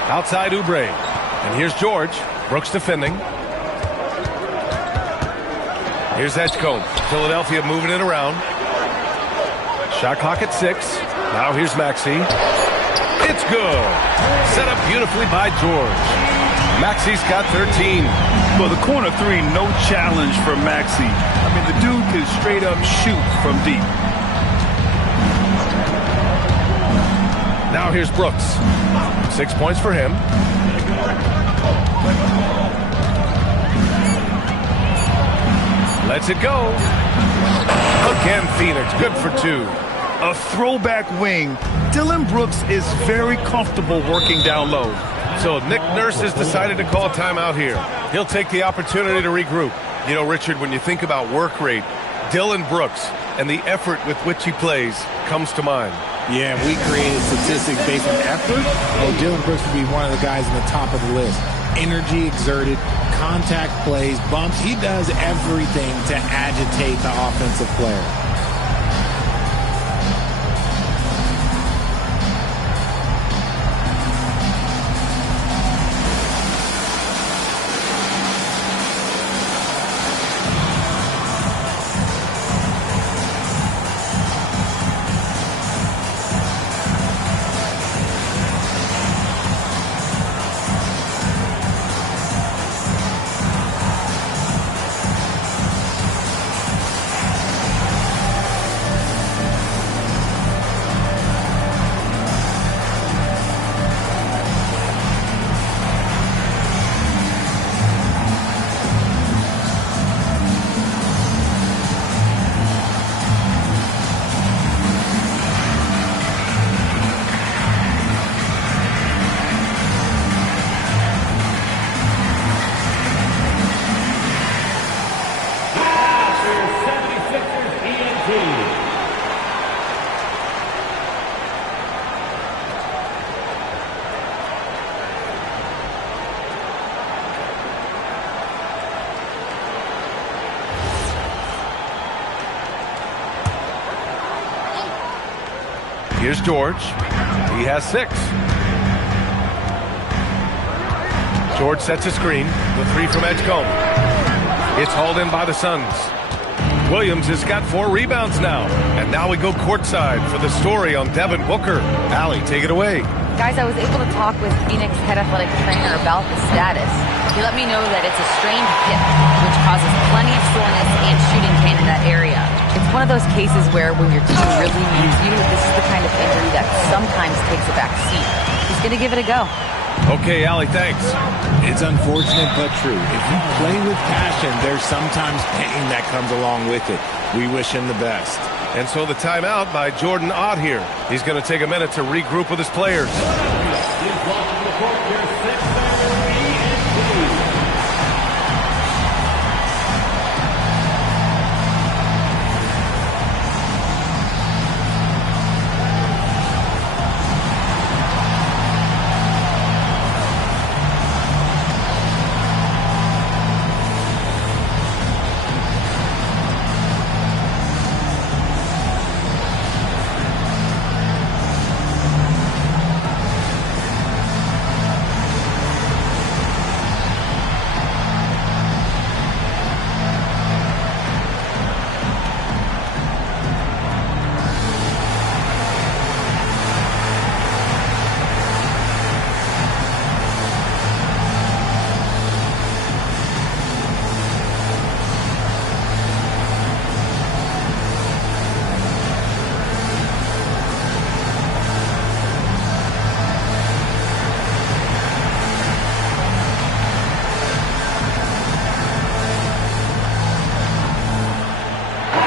Outside Oubre. And here's George. Brooks defending. Here's Edgecombe. Philadelphia moving it around. Shot clock at 6. Now here's Maxey. It's good. Set up beautifully by George. Maxey's got 13. Well, the corner three, no challenge for Maxey. I mean, the dude can straight up shoot from deep. Now here's Brooks. 6 points for him. Lets it go. Again, Phoenix. Good for 2. A throwback wing. Dillon Brooks is very comfortable working down low. So Nick Nurse has decided to call a timeout here. He'll take the opportunity to regroup. You know, Richard, when you think about work rate, Dillon Brooks and the effort with which he plays comes to mind. Yeah, we created statistics based on effort. Oh, Dillon Brooks would be one of the guys in the top of the list. Energy exerted, contact plays, bumps. He does everything to agitate the offensive player. Here's George. He has 6. George sets a screen. The 3 from Edgecombe. It's hauled in by the Suns. Williams has got 4 rebounds now. And now we go courtside for the story on Devin Booker. Allie, take it away. Guys, I was able to talk with Phoenix head athletic trainer about the status. He let me know that it's a strained hip, which causes plenty of soreness and shooting pain in that area. It's one of those cases where when your team really needs you, this is the kind of injury that sometimes takes a back seat. He's going to give it a go. Okay, Allie, thanks. It's unfortunate but true. If you play with passion, there's sometimes pain that comes along with it. We wish him the best. And so the timeout by Jordan Ott here. He's going to take a minute to regroup with his players.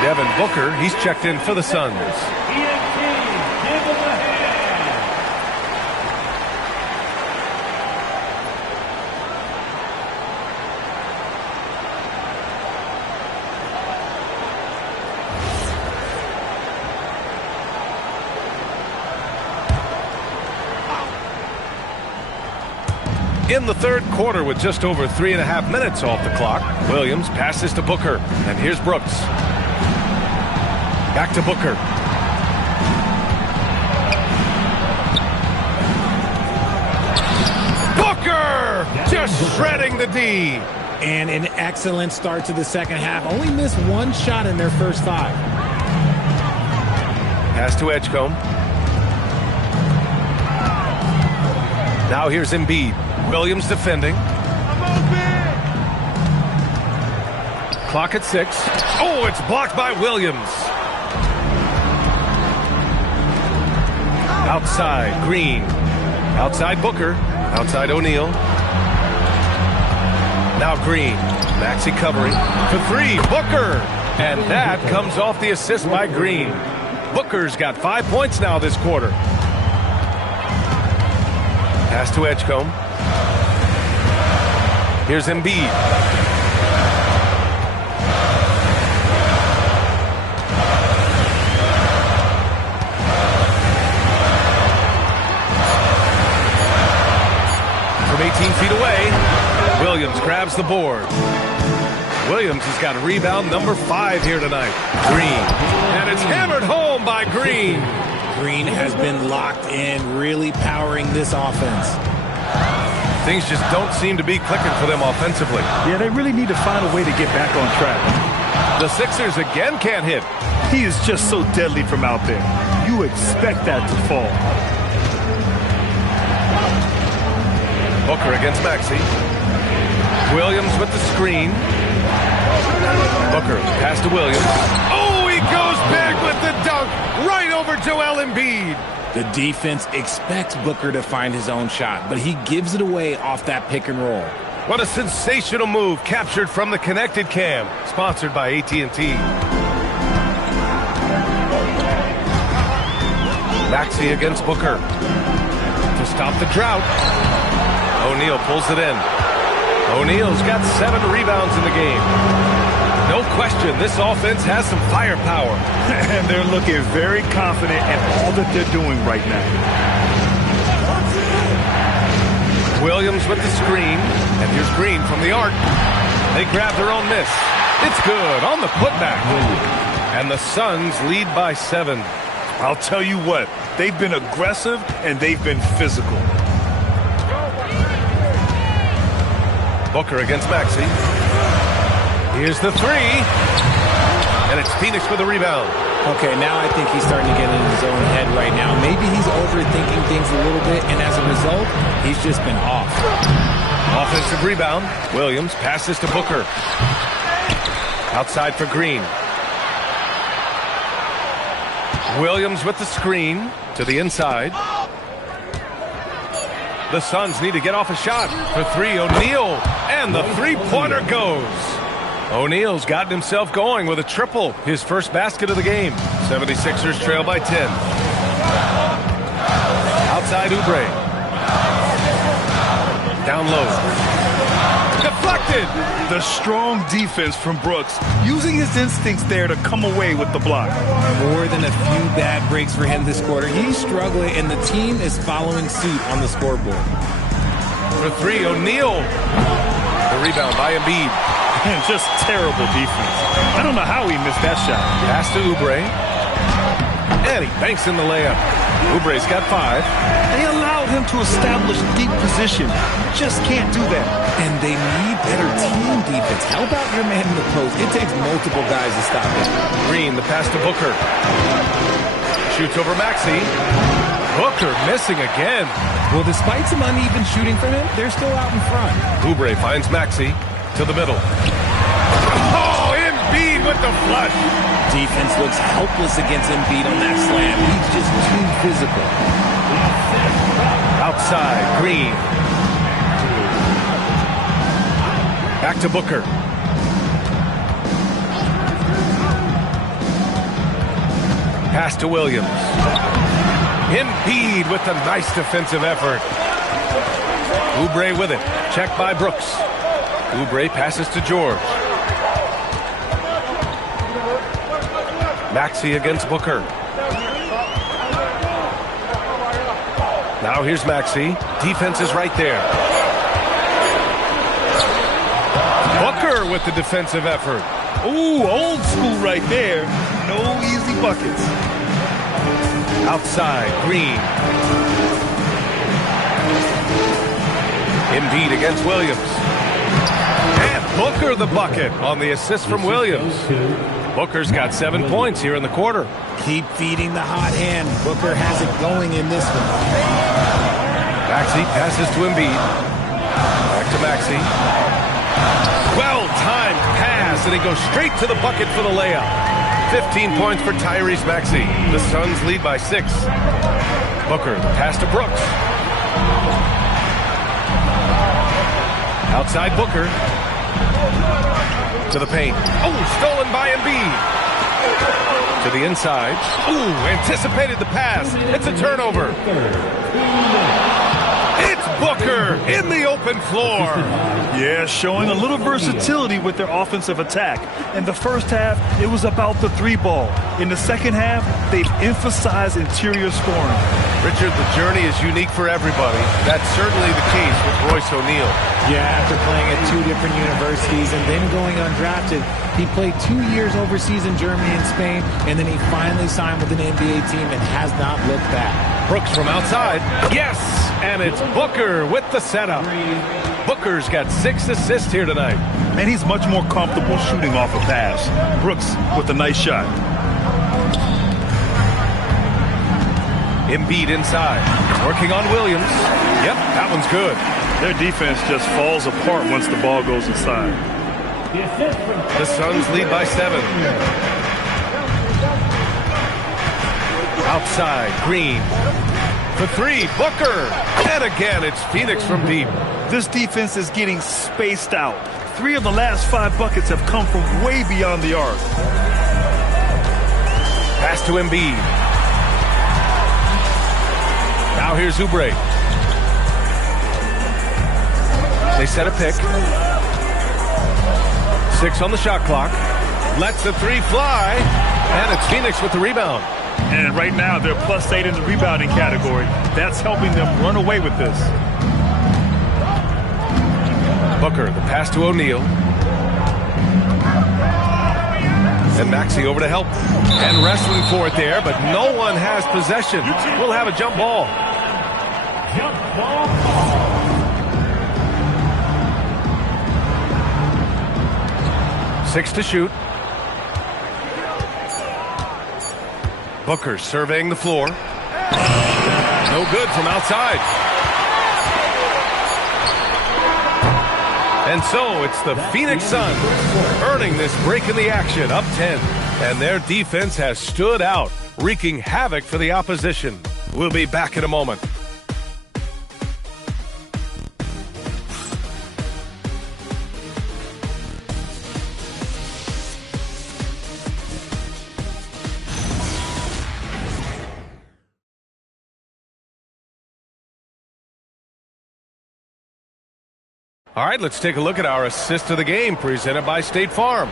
Devin Booker, he's checked in for the Suns. In the third quarter with just over 3.5 minutes off the clock, Williams passes to Booker, and here's Brooks. Back to Booker. Booker just shredding the D. And an excellent start to the second half. Only missed one shot in their first 5. Pass to Edgecombe. Now here's Embiid. Williams defending. Clock at 6. Oh, it's blocked by Williams. Outside, Green. Outside Booker. Outside O'Neal. Now Green. Maxey covering. For 3, Booker. And that comes off the assist by Green. Booker's got 5 points now this quarter. Pass to Edgecombe. Here's Embiid. From 18 feet away, Williams grabs the board. Williams has got rebound number 5 here tonight. Green. And it's hammered home by Green. Green has been locked in, really powering this offense. Things just don't seem to be clicking for them offensively. Yeah, they really need to find a way to get back on track. The Sixers again can't hit. He is just so deadly from out there. You expect that to fall. Booker against Maxey. Williams with the screen. Booker, pass to Williams. Oh, he goes back with the dunk right over Joel Embiid. The defense expects Booker to find his own shot, but he gives it away off that pick and roll. What a sensational move captured from the Connected Cam, sponsored by AT&T. Maxey against Booker. To stop the drought. O'Neal pulls it in. O'Neal's got 7 rebounds in the game. No question, this offense has some firepower. And they're looking very confident in all that they're doing right now. Williams with the screen. And here's Green from the arc. They grab their own miss. It's good on the putback. And the Suns lead by 7. I'll tell you what, they've been aggressive and they've been physical. Booker against Maxey. Here's the 3. And it's Phoenix with the rebound. Okay, now I think he's starting to get in his own head right now. Maybe he's overthinking things a little bit, and as a result, he's just been off. Offensive rebound. Williams passes to Booker. Outside for Green. Williams with the screen to the inside. The Suns need to get off a shot. For 3, O'Neal. And the three-pointer goes. O'Neal's gotten himself going with a triple. His first basket of the game. 76ers trail by 10. Outside Oubre. Down low. Deflected. The strong defense from Brooks, using his instincts there to come away with the block. More than a few bad breaks for him this quarter. He's struggling, and the team is following suit on the scoreboard. For 3, O'Neal. The rebound by Embiid. And just terrible defense. I don't know how he missed that shot. Pass to Oubre. And he banks in the layup. Oubre's got 5. They allowed him to establish deep position. Just can't do that. And they need better team defense. How about your man in the post? It takes multiple guys to stop it. Green, the pass to Booker. Shoots over Maxey. Booker missing again. Well, despite some uneven shooting from him, they're still out in front. Oubre finds Maxey to the middle. Oh, Embiid with the flush. Defense looks helpless against Embiid on that slam. He's just too physical. Outside, Green. Back to Booker. Pass to Williams. Embiid with the nice defensive effort. Oubre with it. Checked by Brooks. Oubre passes to George. Maxey against Booker. Now here's Maxey. Defense is right there. Booker with the defensive effort. Ooh, old school right there. No easy buckets. Outside, Green. Embiid against Williams. And Booker the bucket on the assist from Williams. Booker's got 7 points here in the quarter. Keep feeding the hot hand. Booker has it going in this one. Maxey passes to Embiid. Back to Maxey. Well-timed pass, and he goes straight to the bucket for the layup. 15 points for Tyrese Maxey. The Suns lead by 6. Booker, the pass to Brooks. Outside Booker. To the paint. Oh, stolen by Embiid. To the inside. Ooh, anticipated the pass. It's a turnover. It's Booker in the open floor. Yeah, showing a little versatility with their offensive attack. In the first half, it was about the 3-ball. In the second half, they've emphasized interior scoring. Richard, the journey is unique for everybody. That's certainly the case with Royce O'Neal. Yeah, after playing at 2 different universities and then going undrafted, he played 2 years overseas in Germany and Spain, and then he finally signed with an NBA team and has not looked back. Brooks from outside. Yes! And it's Booker with the setup. Booker's got 6 assists here tonight. And he's much more comfortable shooting off a pass. Brooks with a nice shot. Embiid inside. Working on Williams. Yep, that one's good. Their defense just falls apart once the ball goes inside. The Suns lead by 7. Outside, Green. For 3, Booker. And again, it's Phoenix from deep. This defense is getting spaced out. 3 of the last 5 buckets have come from way beyond the arc. Pass to Embiid. Now here's Oubre. They set a pick. 6 on the shot clock. Lets the 3 fly. And it's Phoenix with the rebound. And right now, they're +8 in the rebounding category. That's helping them run away with this. Booker, the pass to O'Neal. And Maxey over to help. And wrestling for it there, but no one has possession. We'll have a jump ball. Jump ball. 6 to shoot. Booker surveying the floor. No good from outside. And so it's the Phoenix Suns earning this break in the action, up 10. And their defense has stood out, wreaking havoc for the opposition. We'll be back in a moment. All right, let's take a look at our assist of the game presented by State Farm.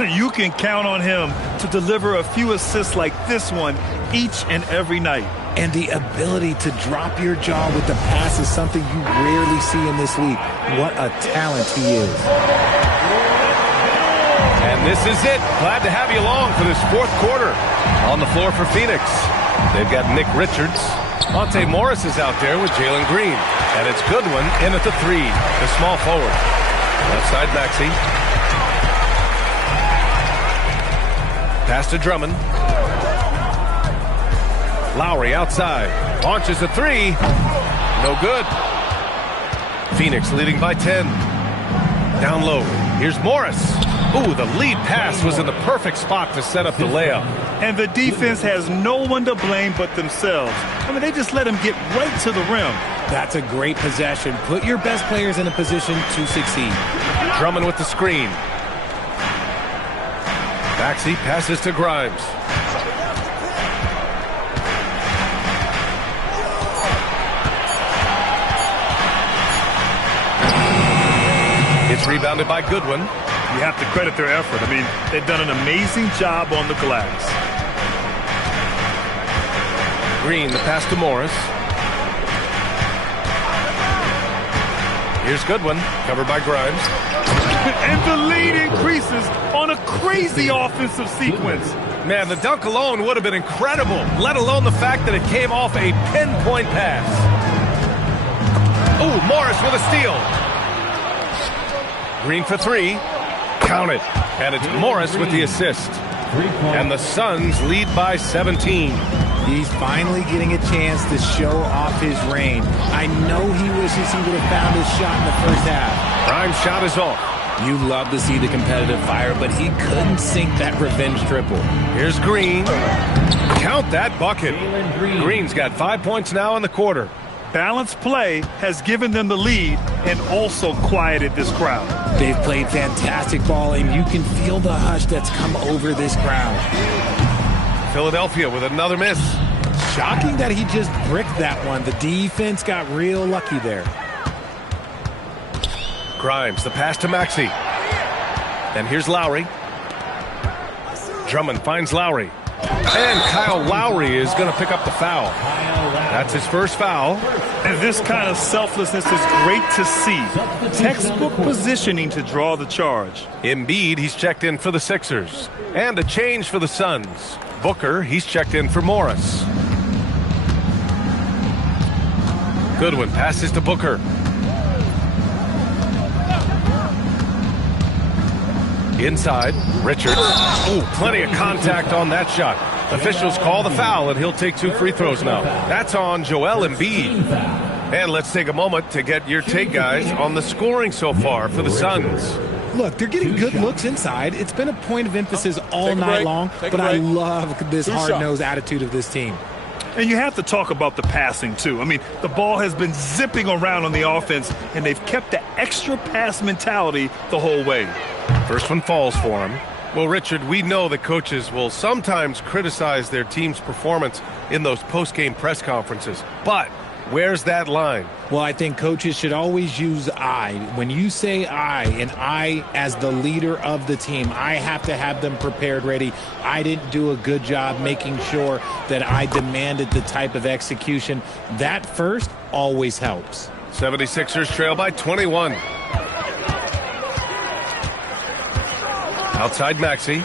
You can count on him to deliver a few assists like this one each and every night. And the ability to drop your jaw with the pass is something you rarely see in this league. What a talent he is. And this is it. Glad to have you along for this 4th quarter. On the floor for Phoenix, they've got Nick Richards. Monte Morris is out there with Jalen Green. And it's Goodwin in at the 3, the small forward. Outside Maxey. Pass to Drummond. Lowry outside. Launches a 3. No good. Phoenix leading by 10. Down low. Here's Morris. Ooh, the lead pass was in the perfect spot to set up the layup. And the defense has no one to blame but themselves. I mean, they just let him get right to the rim. That's a great possession. Put your best players in a position to succeed. Drummond with the screen. Maxey passes to Grimes. It's rebounded by Goodwin. You have to credit their effort. I mean, they've done an amazing job on the glass. Green, the pass to Morris. Here's Goodwin, covered by Grimes. And the lead increases on a crazy offensive sequence. Man, the dunk alone would have been incredible, let alone the fact that it came off a pinpoint pass. Ooh, Morris with a steal. Green for three. Count it. And it's Morris with the assist. And the Suns lead by 17. He's finally getting a chance to show off his range. I know he wishes he would have found his shot in the first half. Grimes' shot is off. You love to see the competitive fire, but he couldn't sink that revenge triple. Here's Green. Count that bucket. Green's got 5 points now in the quarter. Balanced play has given them the lead and also quieted this crowd. They've played fantastic ball, and you can feel the hush that's come over this crowd. Philadelphia with another miss. Shocking that he just bricked that one. The defense got real lucky there. Grimes, the pass to Maxey. And here's Lowry. Drummond finds Lowry. And Kyle Lowry is going to pick up the foul. That's his first foul. And this kind of selflessness is great to see. Textbook positioning to draw the charge. Embiid, he's checked in for the Sixers. And a change for the Suns. Booker, he's checked in for Morris. Goodwin passes to Booker. Inside, Richards. Ooh, plenty of contact on that shot. Officials call the foul, and he'll take 2 free throws now. That's on Joel Embiid. And let's take a moment to get your take, guys, on the scoring so far for the Suns. Look, they're getting good looks inside. It's been a point of emphasis all night long, but I love this hard-nosed attitude of this team. And you have to talk about the passing, too. I mean, the ball has been zipping around on the offense, and they've kept the extra pass mentality the whole way. First one falls for him. Well, Richard, we know that coaches will sometimes criticize their team's performance in those post-game press conferences. But where's that line? Well, I think coaches should always use I. When you say I, and I as the leader of the team, I have to have them prepared, ready. I didn't do a good job making sure that I demanded the type of execution. That first always helps. 76ers trail by 21. Outside Maxey.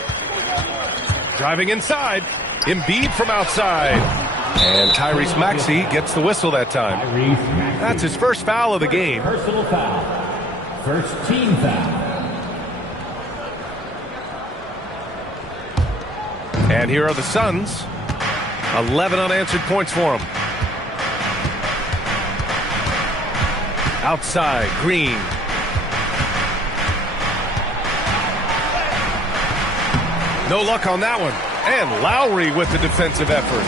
Driving inside. Embiid from outside. And Tyrese Maxey gets the whistle that time. That's his first foul of the game. Personal foul. First team foul. And here are the Suns. 11 unanswered points for them. Outside, Green. No luck on that one. And Lowry with the defensive effort.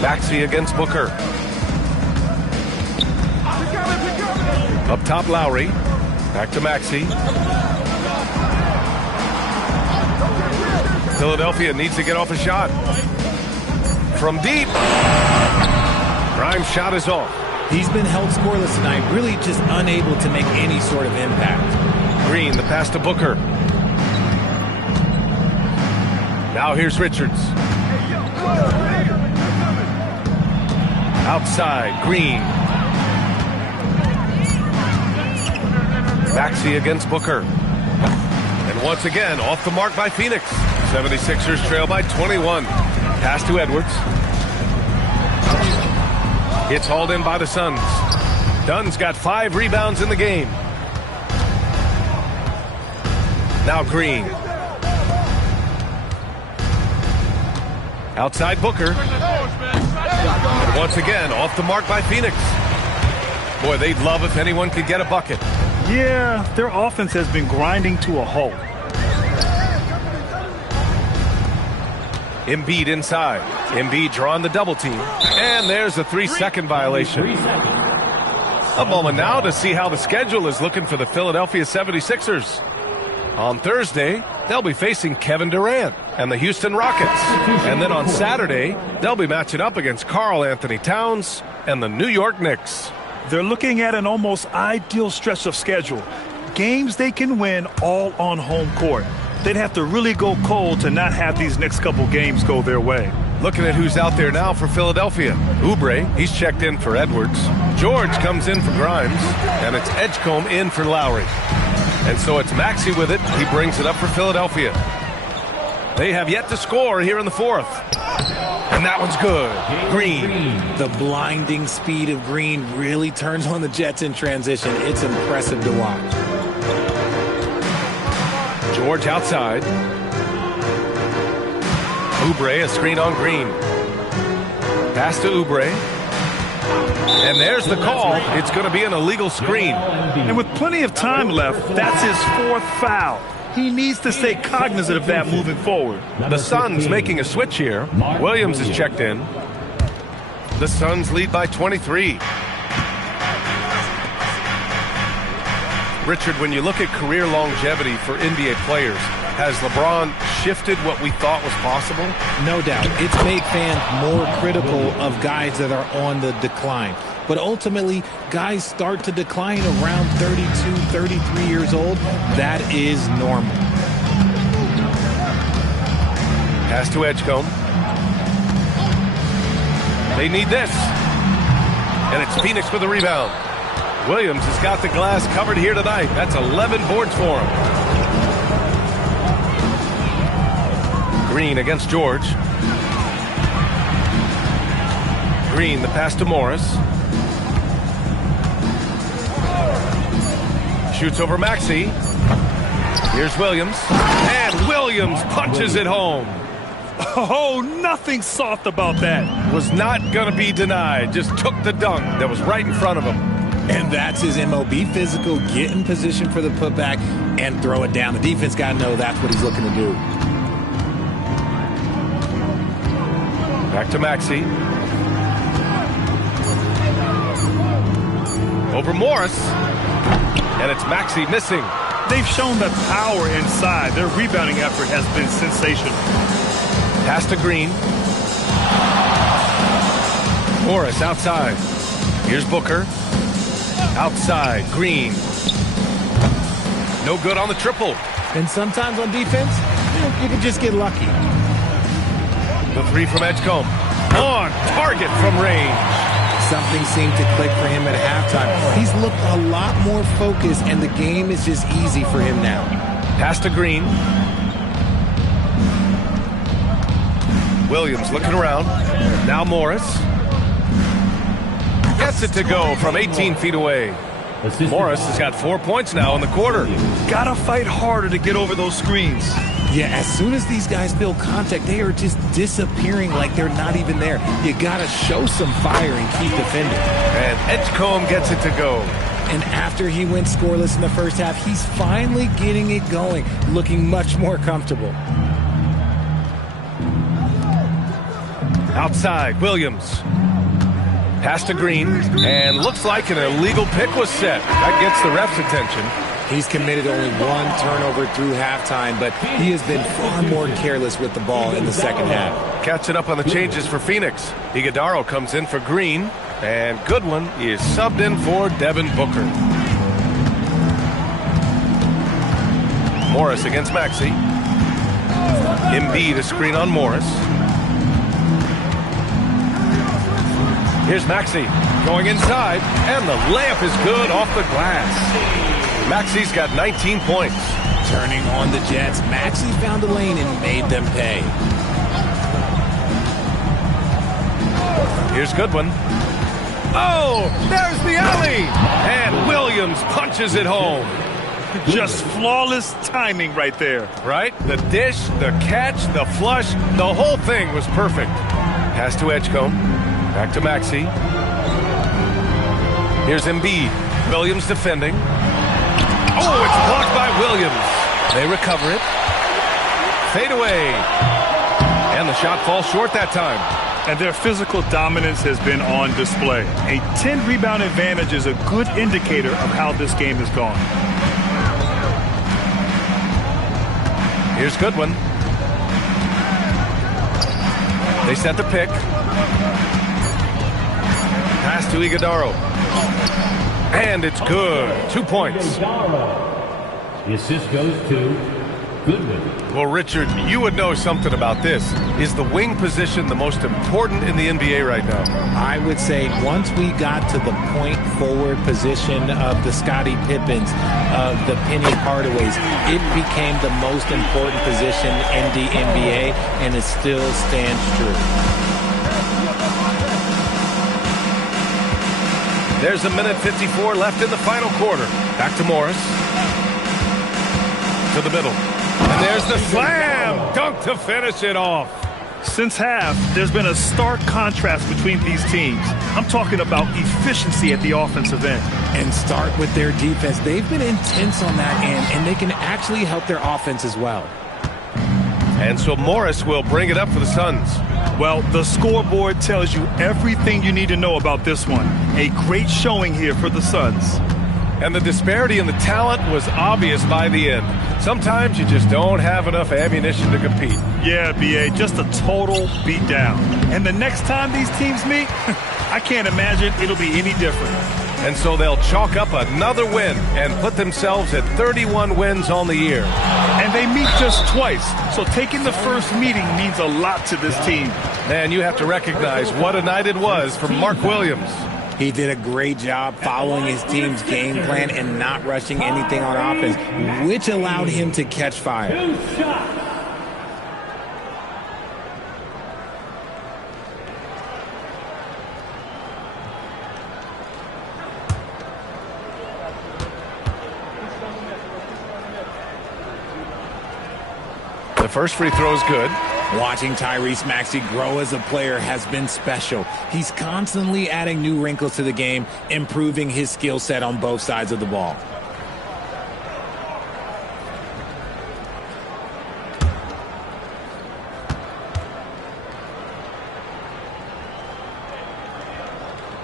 Maxey against Booker. Up top, Lowry. Back to Maxey. Philadelphia needs to get off a shot. From deep. Grimes' shot is off. He's been held scoreless tonight, really just unable to make any sort of impact. Green, the pass to Booker. Now here's Richards. Outside, Green. Maxey against Booker. And once again, off the mark by Phoenix. 76ers trail by 21. Pass to Edwards. It's hauled in by the Suns. Dunn's got 5 rebounds in the game. Now Green. Outside Booker. And once again, off the mark by Phoenix. Boy, they'd love if anyone could get a bucket. Yeah, their offense has been grinding to a halt. Embiid inside. Embiid drawing the double team. And there's a 3-second violation. A moment now to see how the schedule is looking for the Philadelphia 76ers. On Thursday, they'll be facing Kevin Durant and the Houston Rockets. And then on Saturday, they'll be matching up against Karl Anthony Towns and the New York Knicks. They're looking at an almost ideal stretch of schedule. Games they can win all on home court. They'd have to really go cold to not have these next couple games go their way. Looking at who's out there now for Philadelphia. Oubre, he's checked in for Edwards. George comes in for Grimes, and it's Edgecombe in for Lowry. And so it's Maxey with it. He brings it up for Philadelphia. They have yet to score here in the fourth. And that one's good. Green. The blinding speed of Green really turns on the Jets in transition. It's impressive to watch. George outside. Oubre, a screen on Green. Pass to Oubre. And there's the call. It's going to be an illegal screen. And with plenty of time left, that's his fourth foul. He needs to stay cognizant of that moving forward. The Suns making a switch here. Williams is checked in. The Suns lead by 23. Richard, when you look at career longevity for NBA players, has LeBron shifted what we thought was possible? No doubt. It's made fans more critical of guys that are on the decline. But ultimately, guys start to decline around 32, 33 years old. That is normal. Pass to Edgecombe. They need this. And it's Phoenix with the rebound. Williams has got the glass covered here tonight. That's 11 boards for him. Green against George. Green, the pass to Morris. Shoots over Maxey. Here's Williams. And Williams punches it home. Oh, nothing soft about that. Was not going to be denied. Just took the dunk that was right in front of him. And that's his MO. Be physical, get in position for the putback, and throw it down. The defense got to know that's what he's looking to do. Back to Maxey. Over Morris. And it's Maxey missing. They've shown that power inside. Their rebounding effort has been sensational. Pass to Green. Morris outside. Here's Booker. Outside, Green. No good on the triple. And sometimes on defense, you can just get lucky. The three from Edgecombe. On target from range. Something seemed to click for him at halftime. He's looked a lot more focused, and the game is just easy for him now. Pass to Green. Williams looking around. Now Morris. Gets it to go from 18 feet away. Morris has got 4 points now in the quarter. Gotta fight harder to get over those screens. Yeah, as soon as these guys feel contact, they are just disappearing like they're not even there. You gotta show some fire and keep defending. And Edgecombe gets it to go. And after he went scoreless in the first half, he's finally getting it going, looking much more comfortable. Outside, Williams. Pass to Green, and looks like an illegal pick was set. That gets the ref's attention. He's committed only one turnover through halftime, but he has been far more careless with the ball in the second half. Catching up on the changes for Phoenix. Iguodala comes in for Green, and Goodwin is subbed in for Devin Booker. Morris against Maxey. Embiid a screen on Morris. Here's Maxey going inside, and the layup is good off the glass. Maxey's got 19 points. Turning on the Jets, Maxey found a lane and made them pay. Here's Goodwin. Oh, there's the alley! And Williams punches it home. Just flawless timing right there. Right? The dish, the catch, the flush, the whole thing was perfect. Pass to Edgecombe. Back to Maxey. Here's Embiid. Williams defending. Oh, it's blocked by Williams. They recover it. Fade away. And the shot falls short that time. And their physical dominance has been on display. A 10-rebound advantage is a good indicator of how this game has gone. Here's Goodwin. They set the pick. Pass to Iguodaro. And it's good. 2 points. The assist goes to Goodwin. Well, Richard, you would know something about this. Is the wing position the most important in the NBA right now? I would say once we got to the point forward position of the Scottie Pippens, of the Penny Hardaways, it became the most important position in the NBA, and it still stands true. There's a minute 54 left in the final quarter. Back to Morris. To the middle. And there's the slam dunk to finish it off. Since half, there's been a stark contrast between these teams. I'm talking about efficiency at the offensive end. And start with their defense. They've been intense on that end, and they can actually help their offense as well. And so Morris will bring it up for the Suns. Well, the scoreboard tells you everything you need to know about this one. A great showing here for the Suns. And the disparity in the talent was obvious by the end. Sometimes you just don't have enough ammunition to compete. Yeah, B.A., just a total beatdown. And the next time these teams meet, I can't imagine it'll be any different. And so they'll chalk up another win and put themselves at 31 wins on the year. And they meet just twice, so taking the first meeting means a lot to this team. Man, you have to recognize what a night it was for Mark Williams. He did a great job following his team's game plan and not rushing anything on offense, which allowed him to catch fire. The first free throw is good. Watching Tyrese Maxey grow as a player has been special. He's constantly adding new wrinkles to the game, improving his skill set on both sides of the ball.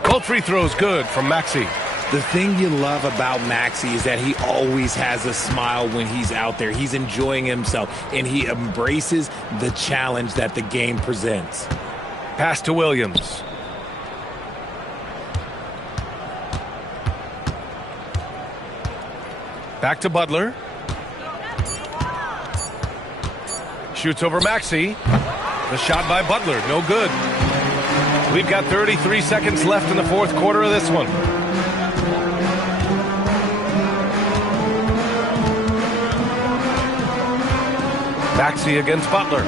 Both free throws good from Maxey. The thing you love about Maxey is that he always has a smile when he's out there. He's enjoying himself, and he embraces the challenge that the game presents. Pass to Williams. Back to Butler. Shoots over Maxey. The shot by Butler, no good. We've got 33 seconds left in the fourth quarter of this one. Maxey against Butler.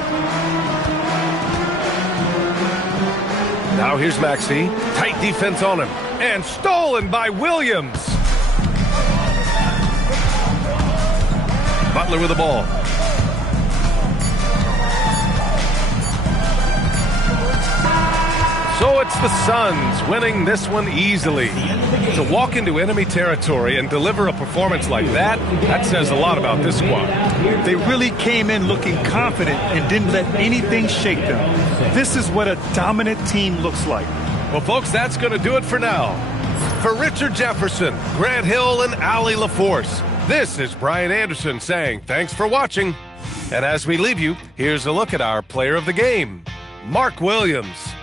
Now here's Maxey. Tight defense on him. And stolen by Williams. Butler with the ball. So it's the Suns winning this one easily. To walk into enemy territory and deliver a performance like that, that says a lot about this squad. They really came in looking confident and didn't let anything shake them. This is what a dominant team looks like. Well, folks, that's going to do it for now. For Richard Jefferson, Grant Hill, and Allie LaForce, this is Brian Anderson saying thanks for watching. And as we leave you, here's a look at our player of the game, Mark Williams.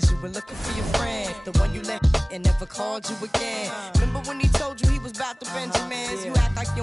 since you were looking for your friend, the one you let and never called you again. Remember when he told you he was about to Benjamins? You act like you